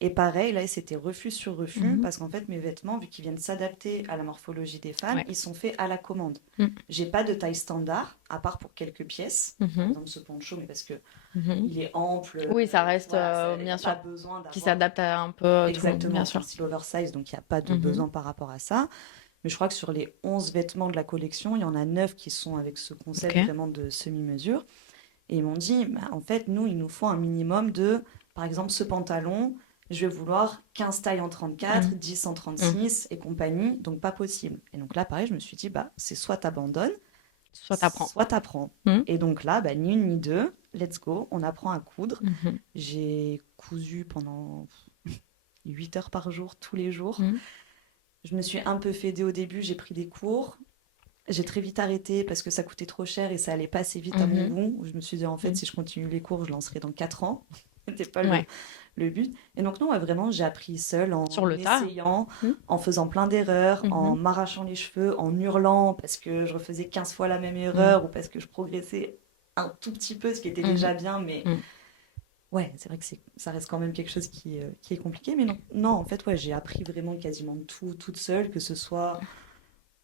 Et pareil, là, c'était refus sur refus, Mhm. parce qu'en fait, mes vêtements, vu qu'ils viennent s'adapter à la morphologie des femmes, Ouais. ils sont faits à la commande. Mm. J'ai pas de taille standard, à part pour quelques pièces. Par Mhm. exemple, ce poncho, mais parce que Mhm. il est ample, Oui, ça reste, voilà, il n'y a bien pas sûr, besoin qui d'avoir s'adapte à un peu tout le monde, bien exactement, c'est un sûr. style oversize, donc il n'y a pas de Mhm. besoin par rapport à ça. Mais je crois que sur les 11 vêtements de la collection, il y en a 9 qui sont avec ce Ok. concept vraiment de semi-mesure. Et ils m'ont dit, bah, en fait, nous, il nous faut un minimum de, par exemple, ce pantalon, je vais vouloir 15 tailles en 34, Mm. 10 en Mm. 36 et compagnie, donc pas possible. Et donc là, pareil, je me suis dit, bah, c'est soit t'abandonnes, Soit t'apprends. soit t'apprends. Mm. Et donc là, bah, ni une ni deux, let's go, on apprend à coudre. Mhm. J'ai cousu pendant 8 heures par jour, tous les jours. Mm. Je me suis un peu fédée au début, j'ai pris des cours. J'ai très vite arrêté parce que ça coûtait trop cher et ça allait pas assez vite à mon Mhm. goût. Je me suis dit, en fait, Mm. si je continue les cours, je lancerai dans 4 ans. C'était pas Ouais. le but. Et donc, non, ouais, vraiment, j'ai appris seule en Sur le tas. essayant, Mm. en faisant plein d'erreurs, en Mhm. m'arrachant les cheveux, en hurlant parce que je refaisais 15 fois la même Mm. erreur ou parce que je progressais un tout petit peu, ce qui était Mhm. déjà bien. Mais Mm. ouais, c'est vrai que ça reste quand même quelque chose qui est compliqué. Mais non, non, en fait, ouais, j'ai appris vraiment quasiment tout toute seule, que ce soit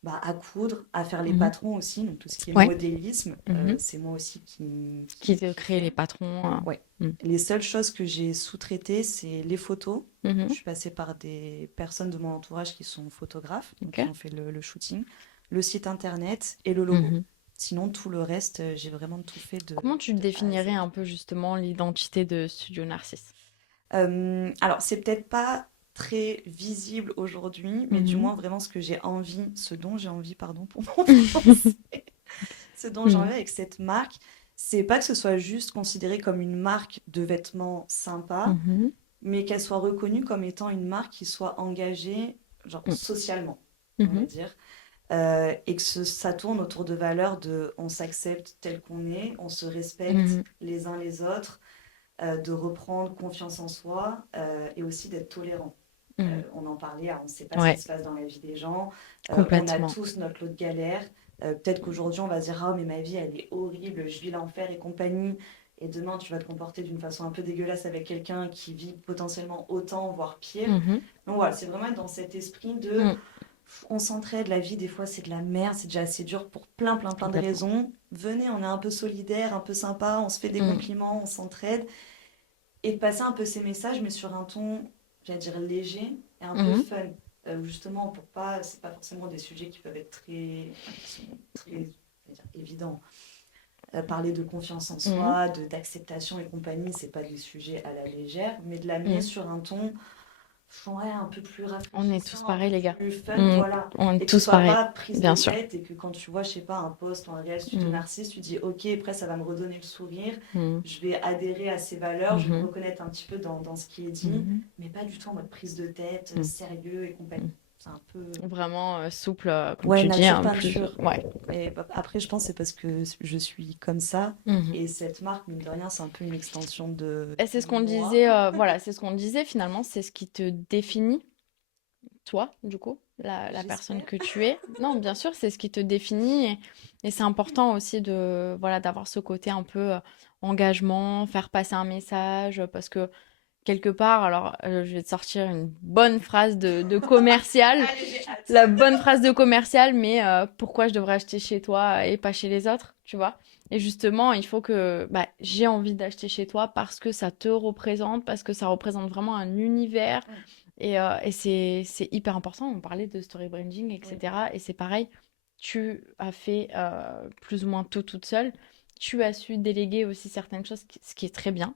bah, à coudre, à faire les Mhm. patrons aussi, donc tout ce qui est Ouais. modélisme, Mhm. c'est moi aussi Qui te qui crée les fais. patrons. Ouais. Mm. Les seules choses que j'ai sous-traitées, c'est les photos. Je Mhm. suis passée par des personnes de mon entourage qui sont photographes, donc Ok. qui ont fait le shooting, le site internet et le logo. Mhm. Sinon, tout le reste, j'ai vraiment tout fait Comment tu de A à Z. définirais un peu justement l'identité de Studio Narcisse? Alors, c'est peut-être pas très visible aujourd'hui, mais du Mhm. moins vraiment ce dont j'ai envie, pardon pour mon français, ce dont j'ai Mhm. envie avec cette marque, c'est pas que ce soit juste considéré comme une marque de vêtements sympa, Mhm. mais qu'elle soit reconnue comme étant une marque qui soit engagée, genre Mm. socialement, on va Mhm. dire. Et que ça tourne autour de valeurs de on s'accepte tel qu'on est, on se respecte Mhm. les uns les autres, de reprendre confiance en soi et aussi d'être tolérant. Mhm. On en parlait, on ne sait pas ce qui Ouais, se passe dans la vie des gens. On a complètement. tous notre lot de galères. Peut-être qu'aujourd'hui, on va se dire, ah, mais ma vie, elle est horrible, je vis l'enfer et compagnie. Et demain, tu vas te comporter d'une façon un peu dégueulasse avec quelqu'un qui vit potentiellement autant, voire pire. Mhm. Donc voilà, c'est vraiment être dans cet esprit de Mm. on s'entraide, la vie, des fois, c'est de la merde, c'est déjà assez dur pour plein, plein, plein de Complètement. raisons. Venez, on est un peu solidaire, un peu sympa, on se fait des Mm. compliments, on s'entraide. Et de passer un peu ces messages, mais sur un ton, j'allais dire léger et un peu Mhm. fun. où justement, pour pas, c'est pas forcément des sujets qui peuvent être très, enfin, qui sont très, je vais dire, évidents. Parler de confiance en Mhm. soi, d'acceptation et compagnie, c'est pas des sujets à la légère, mais de l'amener Mhm. sur un ton ouais, un peu plus On est tous rafraîchissant, un peu pareils, les gars. plus fun, On, voilà. on est Et que ce tous soit pareils, pas prise de bien sûr. tête et que quand tu vois, je sais pas, un post ou un réel studio Mhm. narcisse, tu dis, ok, après ça va me redonner le sourire, Mhm. je vais adhérer à ces valeurs, je vais me Mhm. reconnaître un petit peu dans ce qui est dit, Mhm. mais pas du tout en mode prise de tête, Mhm. sérieux et compagnie. C'est un peu... Vraiment souple, comme Ouais, tu dis, nature hein, plus. peinture. Ouais. Mais après, je pense que c'est parce que je suis comme ça. Mhm. Et cette marque, mine de rien, c'est un peu une extension Et c'est ce qu'on moi. disait, voilà, c'est ce qu'on disait finalement, c'est ce qui te définit, toi, du coup, la personne J'espère. que tu es. Non, bien sûr, c'est ce qui te définit et c'est important aussi de, voilà, d'avoir ce côté un peu engagement, faire passer un message, parce que quelque part, alors je vais te sortir une bonne phrase de commercial, Allez, j'ai hâte. la bonne phrase de commercial, mais pourquoi je devrais acheter chez toi et pas chez les autres, tu vois? Et justement, il faut que bah, j'ai envie d'acheter chez toi parce que ça te représente, parce que ça représente vraiment un univers. Mm, Et c'est hyper important. On parlait de story branding, oui. etc. Et c'est pareil, tu as fait plus ou moins tout toute seule. Tu as su déléguer aussi certaines choses, ce qui est très bien.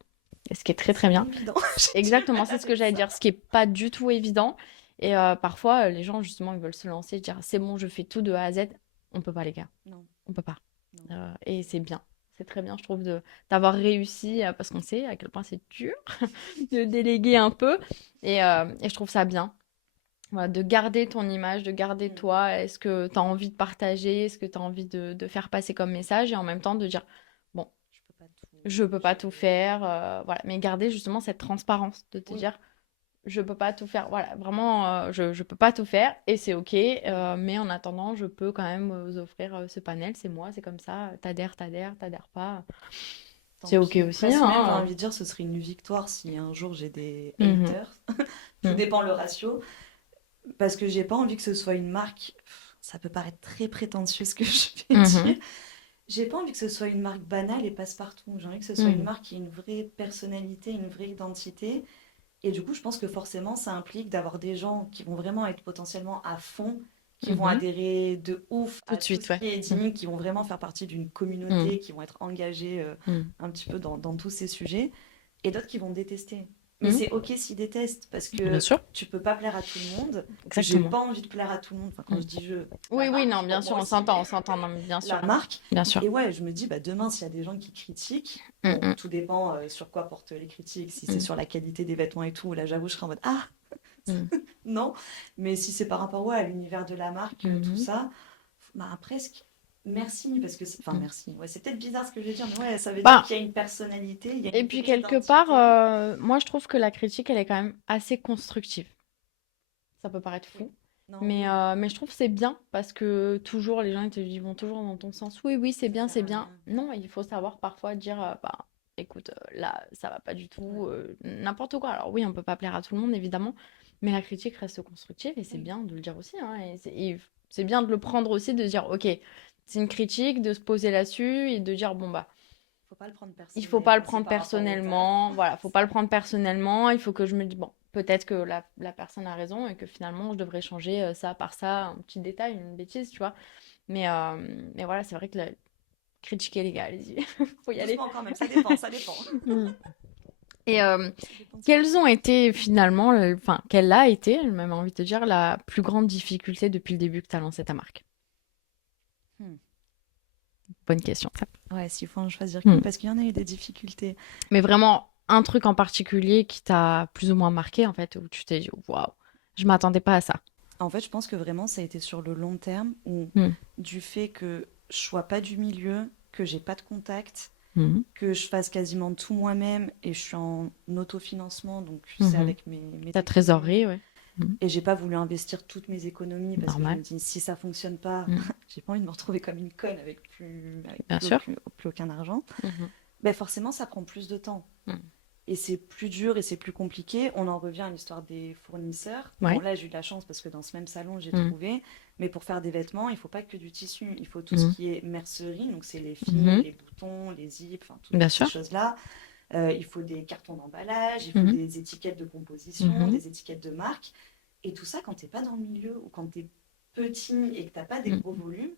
Et ce qui est très très C'est pas bien. évident. J'ai du Exactement, mal c'est ce que avec j'allais ça. dire. Ce qui est pas du tout évident. Et parfois, les gens, justement, ils veulent se lancer, dire c'est bon, je fais tout de A à Z. On peut pas, les gars. Non, On peut pas. non. Et c'est bien. C'est très bien, je trouve, d'avoir réussi, parce qu'on sait à quel point c'est dur de déléguer un peu. Et je trouve ça bien. Voilà, de garder ton image, de garder Mm. toi. Est-ce que tu as envie de partager? Est-ce que tu as envie de faire passer comme message? Et en même temps, de dire, bon, Je peux pas je tout peux pas tout gérer. faire. Voilà. Mais garder justement cette transparence, de te Oui. dire, je peux pas tout faire. Voilà, vraiment, je peux pas tout faire et c'est OK. Mm. Mais en attendant, je peux quand même vous offrir ce panel. C'est moi, c'est comme ça. T'adhères pas. Tant C'est OK pis. aussi, Presque même, j'ai hein. envie de dire, ce serait une victoire si un jour j'ai des Mhm, haters. Tout mhm, dépend le ratio. Parce que j'ai pas envie que ce soit une marque. Ça peut paraître très prétentieux ce que je vais dire. mhm, J'ai pas envie que ce soit une marque banale et passe-partout. J'ai envie que ce soit une mhm, marque qui ait une vraie personnalité, une vraie identité. Et du coup, je pense que forcément, ça implique d'avoir des gens qui vont vraiment être potentiellement à fond, qui vont mhm. adhérer de ouf Tout à de tout suite, ce ouais. qui est dit, qui vont vraiment faire partie d'une Mhm, communauté, qui vont être engagés mhm, un petit peu dans tous ces sujets, et d'autres qui vont détester. Mais mhm. c'est ok s'ils détestent, parce Bien que sûr. tu peux pas plaire à tout le monde. J'ai Exactement. pas envie de plaire à tout le monde. Enfin, quand Mm. je dis je, Oui, la oui, non, marque, bien bon, sûr, moi aussi, mais on s'entend, non, mais bien sûr, la marque. bien sûr. Et ouais, je me dis, bah, demain, s'il y a des gens qui critiquent, Mm, bon, mm, tout dépend sur quoi portent les critiques. Si c'est mm, sur la qualité des vêtements et tout, là, j'avoue, je serais en mode, ah, mm, non. Mais si c'est par rapport ouais, à l'univers de la marque, tout mhm, ça, bah, presque, merci, parce que enfin, mm. merci. Ouais, c'est peut-être bizarre ce que je vais dire, mais ouais, ça veut dire Bah, qu'il y a une personnalité, il y a et une puis vraie quelque part, identité. moi je trouve que la critique, elle est quand même assez constructive. Ça peut paraître Oui. fou, Non, oui, mais je trouve que c'est bien parce que toujours les gens ils vont toujours dans ton sens. Oui, oui, c'est ça bien, sert c'est à bien. rien. Non, il faut savoir parfois dire, bah, écoute, là, ça va pas du Ouais. tout, n'importe quoi. Alors oui, on peut pas plaire à tout le monde, évidemment, mais la critique reste constructive et c'est Oui. bien de le dire aussi, hein, et c'est bien de le prendre aussi, de dire, ok, c'est une critique, de se poser là-dessus et de dire, bon, bah, Faut pas le prendre il faut pas personnel le quand c'est prendre par rapport au taf. personnellement. Voilà, faut pas le prendre personnellement. Il faut que je me dise, bon, peut-être que la personne a raison et que finalement, je devrais changer ça par ça, un petit détail, une bêtise, tu vois. Mais voilà, c'est vrai que critiquer les gars, allez-y, faut y aller. Doucement quand même, ça dépend, ça dépend. Mm. Et Ça dépend de ce que quelles c'est. ont été finalement, enfin, quelle a été, j'ai même envie de te dire, la plus grande difficulté depuis le début que tu as lancé ta marque? Hmm. Bonne question. Ça. Ouais, s'il faut en choisir qu'une, Mm. parce qu'il y en a eu des difficultés. Mais vraiment, un truc en particulier qui t'a plus ou moins marqué, en fait, où tu t'es dit, waouh, je m'attendais pas à ça. En fait, je pense que vraiment, ça a été sur le long terme, où Mm. du fait que je sois pas du milieu, que j'ai pas de contact, Mhm. que je fasse quasiment tout moi-même, et je suis en autofinancement, donc c'est Mhm. avec mes Ta économies. trésorerie, ouais. Mhm. Et j'ai pas voulu investir toutes mes économies parce que je Normal. me dis si ça fonctionne pas, Mhm. j'ai pas envie de me retrouver comme une conne avec Bien sûr. plus aucun argent. Mhm. Ben forcément, ça prend plus de temps. Mhm. Et c'est plus dur et c'est plus compliqué. On en revient à l'histoire des fournisseurs. Bon, Ouais. là, j'ai eu de la chance parce que dans ce même salon, j'ai Mhm. trouvé. Mais pour faire des vêtements, il faut pas que du tissu. Il faut tout ce Mhm. qui est mercerie. Donc, c'est les fils, Mhm. les boutons, les zips, enfin, Bien toutes ces sûr. choses-là. Il faut des cartons d'emballage, il faut Mhm. des étiquettes de composition, Mhm. des étiquettes de marque. Et tout ça, quand t'es pas dans le milieu ou quand t'es petit et que t'as pas des Mm. gros volumes,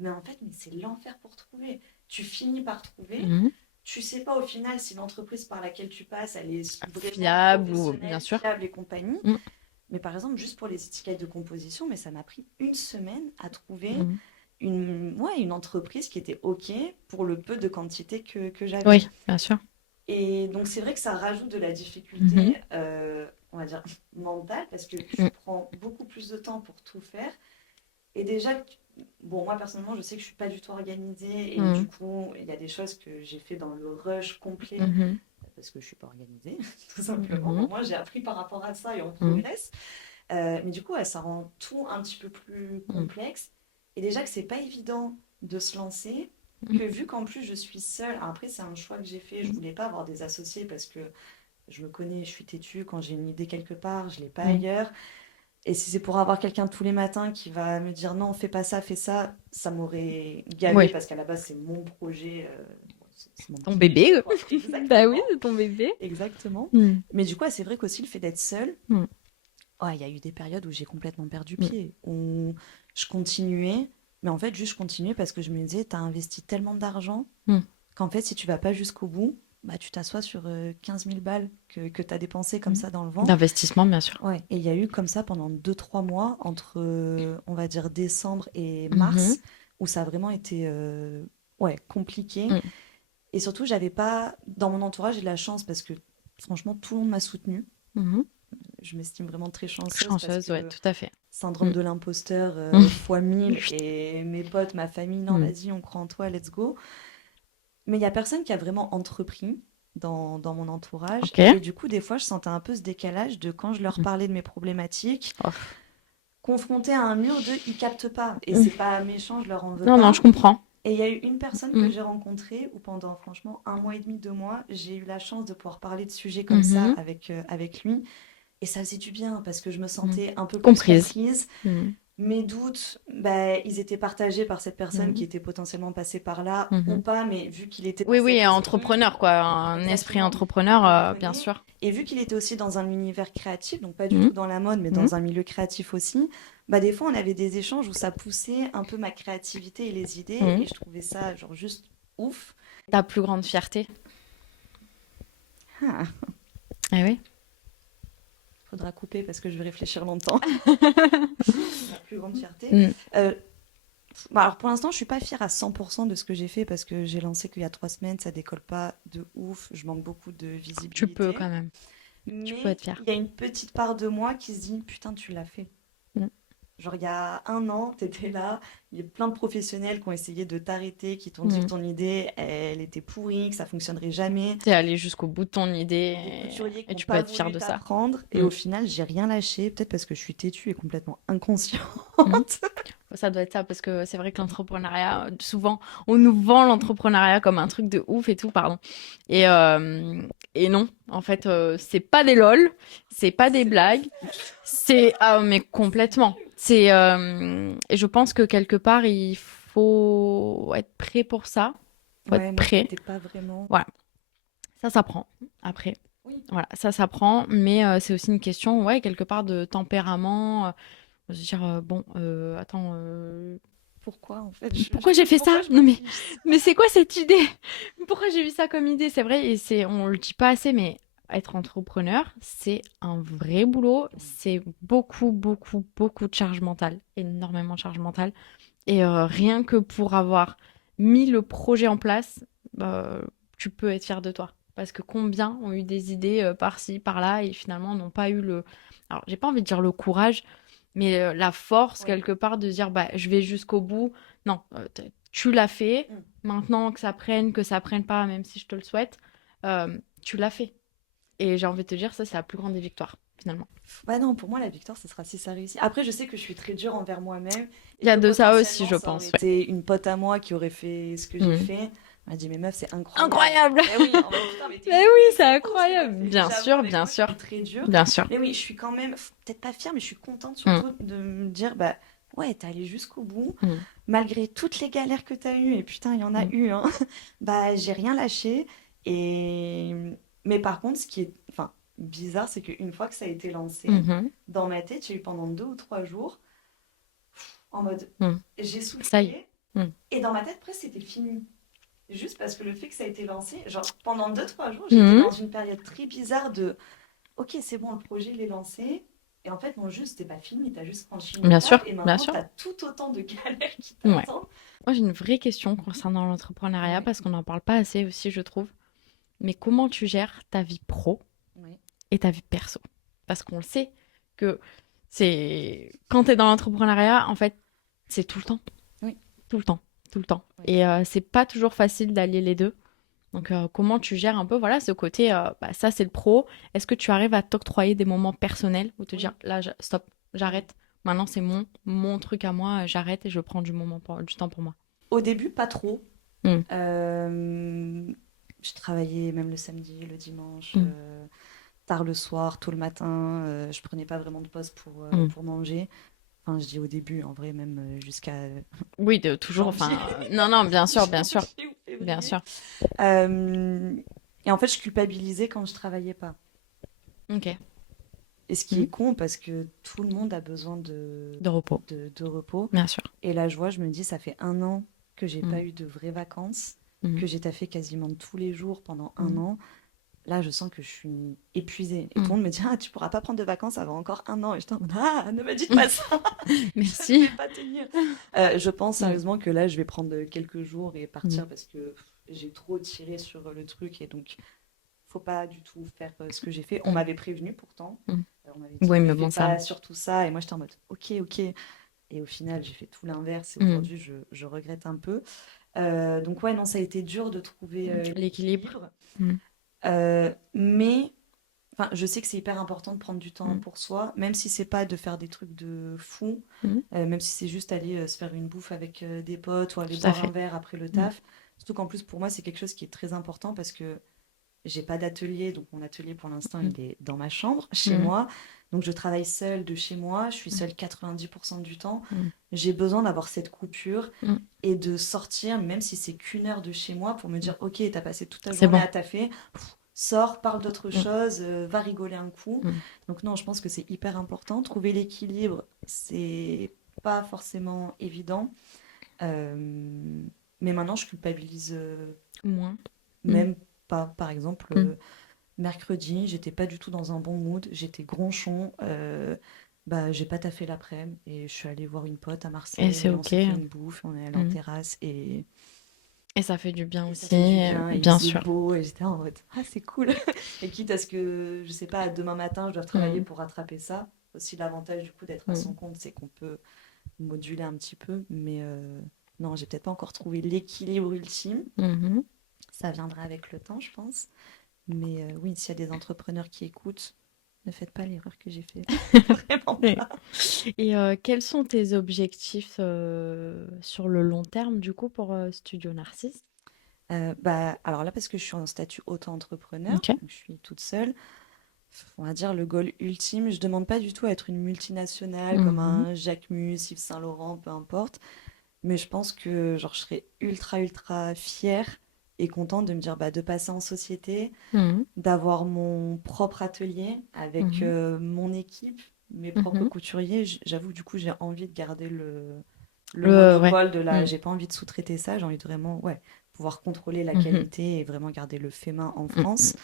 mais en fait, mais c'est l'enfer pour trouver. Tu finis par trouver. Mhm. Tu sais pas au final si l'entreprise par laquelle tu passes, elle est vraiment Fiable ou bien professionnelle, sûr. fiable et compagnie. Mm. Mais par exemple, juste pour les étiquettes de composition, mais ça m'a pris une semaine à trouver Mm. une entreprise qui était OK pour le peu de quantité que j'avais. Oui, bien sûr. Et donc, c'est vrai que ça rajoute de la Mhm. difficulté, on va dire, mentale, parce que tu Mm. prends beaucoup plus de temps pour tout faire. Et déjà, bon, moi personnellement, je sais que je suis pas du tout organisée et du Mm. coup, il y a des choses que j'ai fait dans le rush complet Mhm. parce que je suis pas organisée, tout simplement. Bon, Mhm. moi, j'ai appris par rapport à ça et on Mm. progresse. Mais du coup, ouais, ça rend tout un petit peu plus Mm. complexe. Et déjà que c'est pas évident de se lancer, Mm. que vu qu'en plus je suis seule, après c'est un choix que j'ai fait, je voulais pas avoir des associés parce que je me connais, je suis têtue, quand j'ai une idée quelque part, je l'ai pas Mm. ailleurs. Et si c'est pour avoir quelqu'un tous les matins qui va me dire non, fais pas ça, fais ça, ça m'aurait gavé Oui, parce qu'à la base c'est mon projet, c'est mon ton petit bébé, bébé. quoi. Bah oui, Exactement, c'est ton bébé. exactement. Mm. Mais du coup, ouais, c'est vrai qu'aussi le fait d'être seule, Mm. ouais, il y a eu des périodes où j'ai complètement perdu Mm. pied, où je continuais, mais en fait, juste je continuais parce que je me disais, t'as investi tellement d'argent Mm. qu'en fait, si tu vas pas jusqu'au bout, bah, tu t'assois sur 15 000 balles que tu as dépensé comme Mm. ça dans le vent. D'investissement, bien sûr. Ouais, et il y a eu comme ça pendant 2 3 mois, entre, on va dire, décembre et Mhm. mars, où ça a vraiment été ouais, compliqué. Mm. Et surtout, j'avais pas, dans mon entourage, j'ai de la chance parce que franchement, tout le monde m'a soutenue. Mhm. Je m'estime vraiment très chanceuse parce Chanceuse, ouais, que tout à fait. syndrome Mm. de l'imposteur Mm. fois 1000 et mes potes, ma famille, non, Mm. vas-y, on croit en toi, let's go. Mais il y a personne qui a vraiment entrepris dans mon entourage. Ok. Et du coup, des fois, je sentais un peu ce décalage de quand je leur Mm. parlais de mes problématiques, Oh. confrontés à un mur de ils captent pas. Et Mm. c'est pas méchant, je leur en veux Non, non, je pas. comprends. Et il y a eu une personne que Mm. j'ai rencontrée où pendant franchement 1 mois et demi, 2 mois, j'ai eu la chance de pouvoir parler de sujets comme ça Mhm. avec lui. Et ça faisait du bien parce que je me Mm. sentais un peu plus Comprise. comprise. Mm. Mes doutes, bah, ils étaient partagés par cette personne qui Mm. était potentiellement passée par là ou Mhm. pas, mais vu qu'il était dans Oui, oui, cet esprit, entrepreneur, quoi. Un esprit exactement, il entrepreneur, bien comprenait. sûr. Et vu qu'il était aussi dans un univers créatif, donc pas du Mm. tout dans la mode, mais Mm. dans un milieu créatif aussi, bah des fois on avait des échanges où ça poussait un peu ma créativité et les idées, Mm. et je trouvais ça genre juste ouf. Ta plus grande fierté? Ah, Eh oui. faudra couper parce que je vais réfléchir longtemps. Ma plus grande fierté. Mm. Euh, Bah alors pour l'instant, je suis pas fière à 100% de ce que j'ai fait parce que j'ai lancé qu'il y a 3 semaines, ça décolle pas de ouf, je manque beaucoup de Tu peux visibilité. quand même. Tu peux Mais être fier. il y a une petite part de moi qui se dit, putain, tu l'as fait. Mm. Genre il y a 1 an, t'étais là, il y a plein de professionnels qui ont essayé de t'arrêter, qui t'ont dit que Mm. ton idée, elle était pourrie, que ça fonctionnerait jamais. T'es allé jusqu'au bout de ton Des idée couturiers qui et n'ont tu peux pas être fier voulu de ça. t'apprendre. Et Mm. au final, j'ai rien lâché, peut-être parce que je suis têtue et complètement inconsciente. Mm. Ça doit être ça parce que c'est vrai que l'entrepreneuriat, souvent, on nous vend l'entrepreneuriat comme un truc de ouf et tout, pardon. Et, euh, et non, en fait, c'est pas des lol, c'est pas des C'est pas blagues, c'est ah mais complètement. Et je pense que quelque part il faut être prêt pour ça, faut Ouais, être moi je prêt. l'étais pas vraiment. Voilà, ça s'apprend. Après, Oui. voilà, ça s'apprend, mais c'est aussi une question, ouais, quelque part de tempérament. Se dire bon, attends, Pourquoi en fait pourquoi j'ai fait ça? pourquoi je Non m'inflige ça. mais c'est quoi cette idée? Pourquoi j'ai eu ça comme idée? C'est vrai et on le dit pas assez, mais être entrepreneur, c'est un vrai boulot. C'est beaucoup, beaucoup, beaucoup de charge mentale, énormément de charge mentale. Et rien que pour avoir mis le projet en place, bah, tu peux être fier de toi. Parce que combien ont eu des idées par-ci, par-là et finalement n'ont pas eu le. Alors, j'ai pas envie de dire le courage, mais la force Oui. quelque part de dire bah je vais jusqu'au bout. Non, tu l'as fait. Mm. Maintenant que ça prenne pas, même si je te le souhaite, tu l'as fait. Et j'ai envie de te dire ça, c'est la plus grande des victoires finalement. Bah non, pour moi la victoire ce sera si ça réussit. Après je sais que je suis très dure envers moi-même Il et y a que de ça aussi, potentiellement je ça aurait pense. Ouais. été une pote à moi qui aurait fait ce que j'ai Mhm. fait. Elle m'a dit mais meuf c'est incroyable. Incroyable. Mais oui, en mode, putain, mais t'es Mais fou, oui, c'est c'est fou ce que t'as incroyable. fait. Bien J'avoue sûr, avec bien moi je sûr, suis très dure. bien sûr. Mais oui, je suis quand même peut-être pas fière mais je suis contente Mm, surtout de me dire bah ouais, t'es allé jusqu'au bout mm, malgré toutes les galères que t'as eues et putain, il y en a mm, eu hein. Bah j'ai rien lâché et mais par contre ce qui est enfin bizarre, c'est qu'une fois que ça a été lancé, Mhm. dans ma tête, j'ai eu pendant 2 ou 3 jours en mode Mhm. j'ai Ça y est. soufflé Mhm. et dans ma tête, presque c'était fini. Juste parce que le fait que ça a été lancé, genre pendant 2 ou 3 jours, j'étais Mhm. dans une période très bizarre de ok, c'est bon, le projet il est lancé. Et en fait, non, juste, t'es pas fini, t'as juste franchi une Bien étape sûr, et bien maintenant sûr. t'as tout autant de galères qui Ouais. t'attendent. Moi, j'ai une vraie question concernant l'entrepreneuriat Ouais, parce qu'on n'en parle pas assez aussi, je trouve. Mais comment tu gères ta vie pro ouais, et ta vie perso? Parce qu'on le sait que c'est quand tu es dans l'entrepreneuriat, en fait, c'est tout le temps, oui, tout le temps, tout le temps. oui. Et c'est pas toujours facile d'allier les deux. Donc, comment tu gères un peu, voilà, ce côté, bah, ça c'est le pro. Est-ce que tu arrives à t'octroyer des moments personnels ou te dire, Oui, là, stop, oui. j'arrête. Maintenant, c'est mon truc à moi, j'arrête et je prends du temps pour moi. Au début, pas trop. Mm, Euh, je travaillais même le samedi, le dimanche, mm, tard le soir, tôt le matin. Je prenais pas vraiment de pause mm. pour manger. Enfin, je dis au début, en vrai, même jusqu'à Oui, toujours, janvier, enfin, non, non, bien sûr, janvier ou bien février. sûr. Euh, et en fait, je culpabilisais quand je travaillais pas. Ok. Et ce qui est Mm. con, parce que tout le monde a besoin De repos, de repos. bien sûr. Et là, je vois, je me dis, ça fait 1 an que j'ai pas Mm, eu de vraies vacances, mm, que j'ai taffé quasiment tous les jours pendant un mm, an. Là, je sens que je suis épuisée. Et tout mm. le monde me dit, ah, tu pourras pas prendre de vacances avant encore un an. Et je suis en mode, ah, ne me dites pas ça, je ne Merci. vais pas tenir. Je pense Mm, sérieusement que là, je vais prendre quelques jours et mm, partir parce que j'ai trop tiré sur le truc. Et donc, faut pas du tout faire ce que j'ai fait. On mm, m'avait prévenu pourtant. mm. On m'avait Oui, dit, mais fais bon, ça. pas surtout ça. Et moi, j'étais en mode, ok, ok. Et au final, j'ai fait tout l'inverse. Et Mm, aujourd'hui, je regrette un peu. Donc, ouais, non, ça a été dur de trouver l'équilibre. l'équilibre. Mm, Mais enfin, je sais que c'est hyper important de prendre du temps mm, pour soi, même si c'est pas de faire des trucs de fou, mm. même si c'est juste aller se faire une bouffe avec des potes ou aller Tout à boire un fait. verre après le Mm, taf. Surtout qu'en plus, pour moi, c'est quelque chose qui est très important parce que j'ai pas d'atelier, donc mon atelier pour l'instant, mm, il est dans ma chambre, chez mm, moi. Donc je travaille seule de chez moi, je suis mm, seule 90% du temps. mm, J'ai besoin d'avoir cette coupure mm, et de sortir, même si c'est qu'1 heure de chez moi, pour me mm. dire, ok, t'as passé toute ta C'est journée bon. à taffer, sors, parle d'autre Mm, chose, va rigoler un coup. mm. Donc non, je pense que c'est hyper important. Trouver l'équilibre, c'est pas forcément évident. Euh, mais maintenant, je culpabilise Moins. Mm, même pas. Par exemple, mm. mercredi, j'étais pas du tout dans un bon mood, j'étais gronchon. Bah, j'ai pas taffé l'après-midi et je suis allée voir une pote à Et Marseille c'est et on ok. s'est fait une bouffe, on est allé en Mm. terrasse Et ça fait du bien et ça aussi, fait du bien et il bien faisait sûr. beau et j'étais en mode ah c'est cool. Et quitte à ce que, je sais pas, demain matin je dois travailler Mm, pour rattraper ça. Aussi l'avantage du coup d'être à son mm, compte, c'est qu'on peut moduler un petit peu. Mais non, j'ai peut-être pas encore trouvé l'équilibre ultime. mhm. Ça viendra avec le temps, je pense. Mais oui, s'il y a des entrepreneurs qui écoutent, ne faites pas l'erreur que j'ai fait. Vraiment Oui. pas. Et quels sont tes objectifs sur le long terme, du coup, pour Studio Narcisse? Bah, alors là, parce que je suis en statut auto-entrepreneur, Ok. donc je suis toute seule, on va dire le goal ultime, je demande pas du tout à être une multinationale comme Mhm, un Jacquemus, Yves Saint Laurent, peu importe, mais je pense que genre, je serais ultra, ultra fière et contente de me dire bah, de passer en société, mhm, d'avoir mon propre atelier avec mhm, mon équipe, mes propres mhm. couturiers. J'avoue, du coup, j'ai envie de garder le Ouais. monopole de la. Mm, J'ai pas envie de sous-traiter ça, j'ai envie de vraiment ouais, pouvoir contrôler la mhm, qualité et vraiment garder le fait main en mm, France. mm.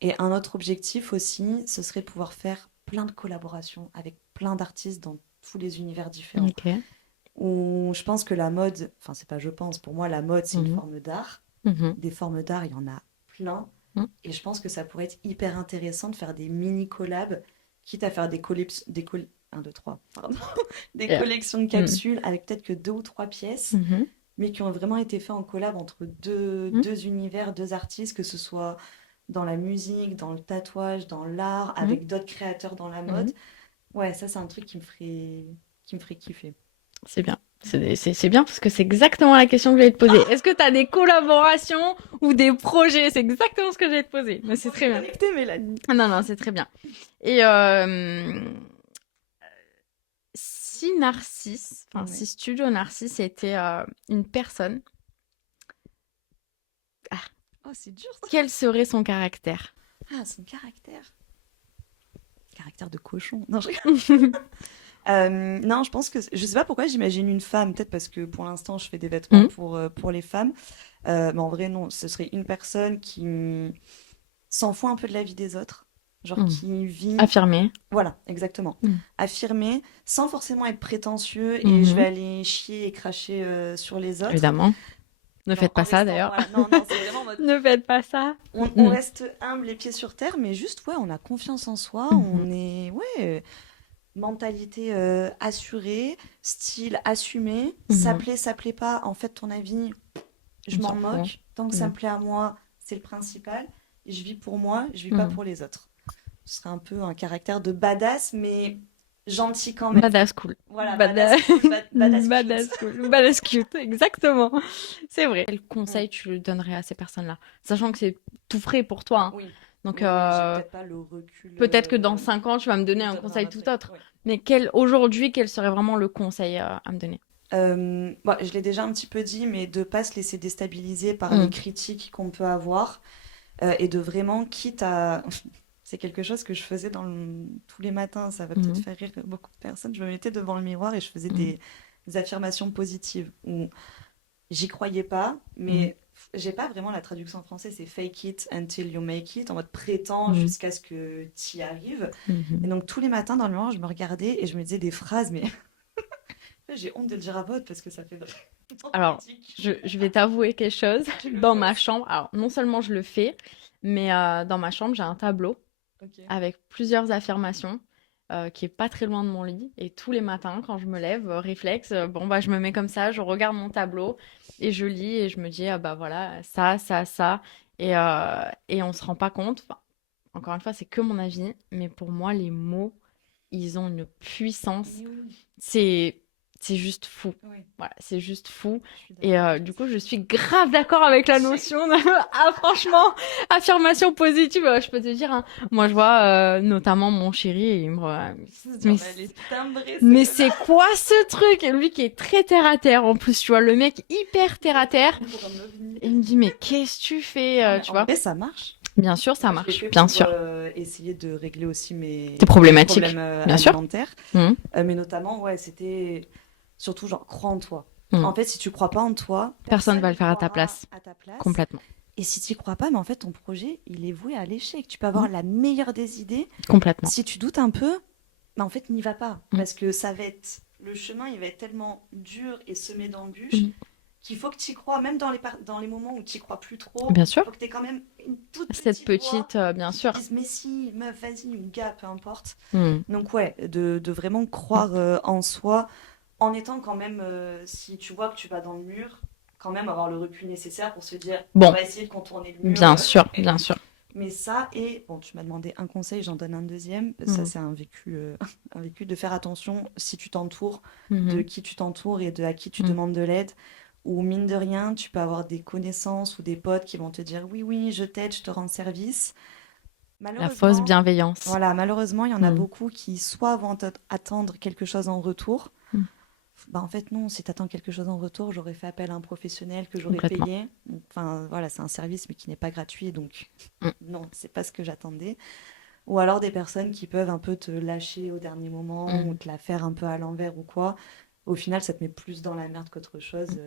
Et un autre objectif aussi, ce serait de pouvoir faire plein de collaborations avec plein d'artistes dans tous les univers différents. Ok. Où je pense que la mode, enfin, c'est pas je pense, pour moi, la mode, c'est une Mhm, forme d'art. mhm, Des formes d'art, il y en a plein. mm. Et je pense que ça pourrait être hyper intéressant de faire des mini collabs, quitte à faire des collections, des 1, 2, 3, pardon, des Yeah. collections de Mm, capsules avec peut-être que 2 ou 3 pièces, mhm, mais qui ont vraiment été faits en collab entre mm, deux univers, deux artistes, que ce soit dans la musique, dans le tatouage, dans l'art, mm, avec d'autres créateurs dans la mode. mm. Ouais, ça c'est un truc qui me ferait kiffer. C'est bien. C'est bien parce que c'est exactement la question que j'allais te poser. Est-ce que tu as des collaborations ou des projets? C'est exactement ce que j'allais te poser. Mais c'est On est très bien. connectés, Mélanie. Ah non, non, c'est très bien. Et si Narcisse, enfin Ouais. si Studio Narcisse était une personne, ah, Oh, c'est dur ça. quel serait son caractère? Ah, son caractère. Caractère de cochon. Non, je rigole. Non, je pense que je sais pas pourquoi j'imagine une femme. Peut-être parce que pour l'instant, je fais des vêtements Mhm, pour les femmes. Mais en vrai, non. Ce serait une personne qui s'en fout un peu de la vie des autres. Genre mhm. qui vit. Affirmé. Voilà, exactement. Mhm, Affirmé, sans forcément être prétentieux et je vais mhm, aller chier et cracher sur les autres. évidemment. Ne Genre faites en pas ça restant. d'ailleurs. Voilà, non, non, c'est vraiment en mode. Ne faites pas ça. On Mhm, reste humble, les pieds sur terre, mais juste, ouais, on a confiance en soi, mhm, on est, ouais, mentalité assurée, style assumé, mhm. ça plaît pas, en fait, ton avis, je On m'en s'en fout. moque, tant que ça Mhm, me plaît à moi, c'est le principal, je vis pour moi, je vis pas mhm. pour les autres. Ce serait un peu un caractère de badass, mais gentil quand même. Badass cool. Voilà, badass Badass, cool, badass cute. badass cool. Badass cute, exactement. C'est vrai. Quel conseil tu lui donnerais à ces personnes-là? Sachant que c'est tout frais pour toi, hein. Oui, Donc, oui, oui, j'ai peut-être pas le recul peut-être que dans 5 ans, tu vas me où donner je un donnerai un conseil autre tout truc. autre. Oui. Mais aujourd'hui, quel serait vraiment le conseil à me donner? Bon, je l'ai déjà un petit peu dit, mais de pas se laisser déstabiliser par les Mm, critiques qu'on peut avoir et de vraiment, quitte à... C'est quelque chose que je faisais tous les matins, ça va peut-être mhm, faire rire beaucoup de personnes. Je me mettais devant le miroir et je faisais mhm, des affirmations positives où j'y croyais pas, mhm, mais j'ai pas vraiment la traduction en français, c'est fake it until you make it, en mode prétends mhm, jusqu'à ce que tu y arrives. Et mhm. donc tous les matins dans le miroir, je me regardais et je me disais des phrases, mais j'ai honte de le dire à voix parce que ça fait vraiment Alors, je, ridicule. je vais t'avouer quelque chose. Tu le Dans fais ma aussi? chambre, alors non seulement je le fais, mais dans ma chambre, j'ai un tableau Ok. avec plusieurs affirmations qui est pas très loin de mon lit. Et tous les matins, quand je me lève, réflexe, bon bah je me mets comme ça, je regarde mon tableau et je lis et je me dis ah bah voilà ça, ça, ça. Et on se rend pas compte. Enfin, encore une fois, c'est que mon avis, mais pour moi, les mots, ils ont une puissance. Mais oui, C'est c'est juste fou. oui, Voilà, c'est juste fou. je suis Et d'accord. du coup, je suis grave d'accord avec la notion de... Ah, franchement, affirmation positive, je peux te dire, hein. Moi, je vois notamment mon chéri, il me mais, Non, mais elle est timbrée, mais celle-là. c'est quoi ce truc? Et lui qui est très terre à terre, en plus, tu vois, le mec hyper terre à terre. Pour un ovni. Et il me dit, mais qu'est-ce que tu fais, Non, mais tu en vois? vrai, ça marche. Bien sûr, ça Moi, je l'ai marche, fait bien pour sûr. essayer de régler aussi T'es mes problématique, problèmes bien sûr. alimentaires. Mhm, Mais notamment, ouais, c'était surtout genre, crois en toi. mhm. En fait, si tu crois pas en toi, Personne personne va le y faire à ta croira place, à ta place. complètement. Et si tu y crois pas, mais en fait, ton projet, il est voué à l'échec. Tu peux Mhm, avoir la meilleure des idées. complètement. Si tu doutes un peu, mais en fait, n'y va pas. Mhm, Parce que ça va être. Le chemin, il va être tellement dur et semé d'embûches mhm. qu'il faut que tu y crois, même dans les moments où tu y crois plus trop. Bien Il sûr. faut que tu aies quand même une toute Cette petite voix petite, bien qui te sûr. dise mais si, meuf, vas-y, une gars, peu importe. Hmm. Donc, ouais, de vraiment croire en soi en étant quand même, si tu vois que tu vas dans le mur, quand même avoir le recul nécessaire pour se dire on Bon, va essayer de contourner le mur. bien sûr, bien sûr. Mais ça, et bon, tu m'as demandé un conseil, j'en donne un deuxième. Ça, Hmm. c'est un vécu, un vécu de faire attention si tu t'entoures, de Mhm. qui tu t'entoures et de à qui tu Hmm. demandes de l'aide. Ou mine de rien, tu peux avoir des connaissances ou des potes qui vont te dire oui, oui, je t'aide, je te rends service. La fausse Malheureusement, bienveillance. voilà, malheureusement, il y en a Hmm. beaucoup qui soit vont attendre quelque chose en retour. Hmm. Bah en fait, non, si tu attends quelque chose en retour, j'aurais fait appel à un professionnel que j'aurais Complètement. payé. Enfin, voilà, c'est un service, mais qui n'est pas gratuit, donc Hmm. non, c'est pas ce que j'attendais. Ou alors des personnes qui peuvent un peu te lâcher au dernier moment ou Hmm. te la faire un peu à l'envers ou quoi. Au final, ça te met plus dans la merde qu'autre chose.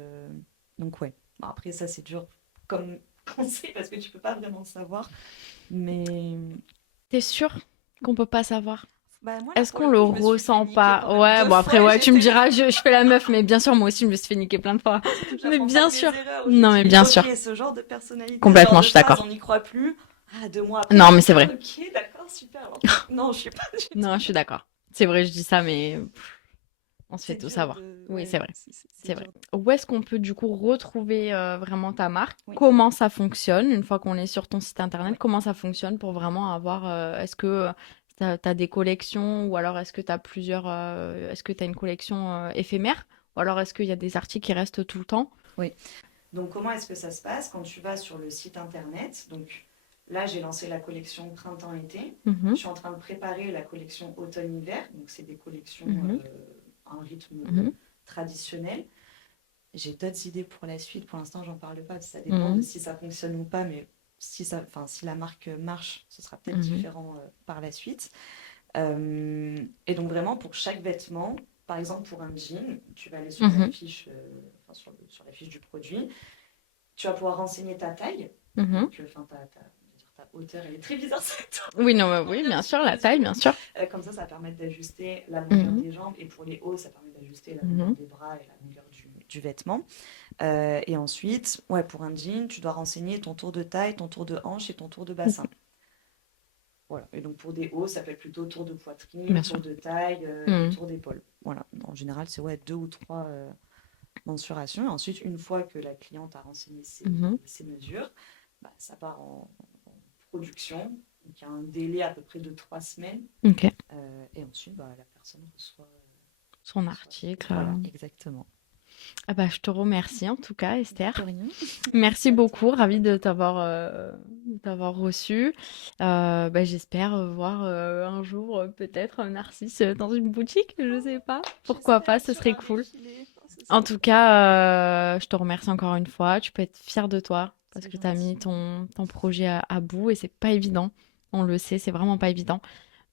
Donc ouais. Bon, après, ça, c'est dur comme conseil parce que tu peux pas vraiment savoir. Mais T'es sûr qu'on peut pas savoir? bah, moi, là, Est-ce pour qu'on le le coup, je me suis fait ressent niquer pas? quand même Ouais, deux bon après, fois et ouais, tu me j'étais là. diras, je fais la meuf, mais bien sûr, moi aussi, je me suis fait niquer plein de fois. Mais J'apprends pas de bien mes sûr. erreurs. Je me Non, mais dis, bien ok, sûr. ce genre de personnalité, ce genre Complètement, de je suis phrase, d'accord. on n'y croit plus. Ah, 2 mois après, Non, je mais dis, c'est ah, vrai. ok, d'accord, super. Alors, non, je suis pas du Non, tout. je suis d'accord. C'est vrai, je dis ça, mais on se fait C'est tout dur savoir. de. Oui, Ouais, c'est vrai. c'est C'est vrai. dur. Où est-ce qu'on peut du coup retrouver vraiment ta marque? Oui, Comment ça fonctionne une fois qu'on est sur ton site internet? oui. Comment ça fonctionne pour vraiment avoir est-ce que tu as des collections ou alors est-ce que tu as plusieurs est-ce que tu as une collection éphémère ou alors est-ce qu'il y a des articles qui restent tout le temps? Oui. Donc, comment est-ce que ça se passe quand tu vas sur le site internet? Donc, là, j'ai lancé la collection printemps-été. Je Mhm, suis en train de préparer la collection automne-hiver. Donc, c'est des collections mhm, à un rythme mhm, traditionnel. J'ai d'autres idées pour la suite. Pour l'instant, j'en parle pas parce que ça dépend de mhm, si ça fonctionne ou pas. Mais si la marque marche, ce sera peut-être Mhm. différent par la suite. Et donc vraiment pour chaque vêtement, par exemple pour un jean, tu vas aller sur la Mhm. fiche, sur la fiche du produit, tu vas pouvoir renseigner ta taille. Mhm. Donc, enfin, on va dire ta hauteur, elle est très bizarre cette Oui, non, mais on oui, a bien sous sûr, la les taille, yeux. bien sûr. Comme ça permet d'ajuster la longueur Mhm. des jambes et pour les hauts, ça permet d'ajuster la longueur Mhm. des bras et la longueur du vêtement. Et ensuite, ouais, pour un jean, tu dois renseigner ton tour de taille, ton tour de hanche et ton tour de bassin. Voilà. Et donc pour des hauts, ça peut être plutôt tour de poitrine, Bien sûr. tour de taille et Mhm. tour d'épaule. Voilà. En général, c'est ouais, deux ou trois mensurations. Et ensuite, une fois que la cliente a renseigné Mhm. ses mesures, bah, ça part en production. Donc il y a un délai à peu près de 3 semaines. Ok. Et ensuite, bah, la personne Son reçoit. article. Voilà, exactement. Ah bah, je te remercie en tout cas, De Esther. rien. Merci Merci à beaucoup, toi. ravie de t'avoir reçu. Bah, j'espère voir un jour peut-être Narcisse dans une boutique, je sais pas. Pourquoi pas, J'espère, ce tu serait auras un cool. défilé. Oh, ce En serait tout trop. cas, je te remercie encore une fois. Tu peux être fière de toi parce C'est que tu as mis gentil. ton projet à bout et c'est pas évident. On le sait, c'est vraiment pas évident.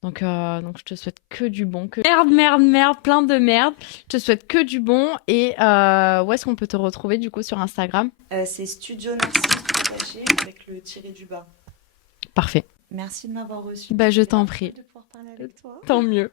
Donc je te souhaite que du bon. Merde, merde, merde, plein de merde. Je te souhaite que du bon. Et où est-ce qu'on peut te retrouver du coup sur Instagram? C'est Studio Narcisse tout attaché avec le tiré du bas. Parfait. Merci de m'avoir reçu. Bah, je C'était t'en grave cool prie. de pouvoir parler avec toi. Tant mieux.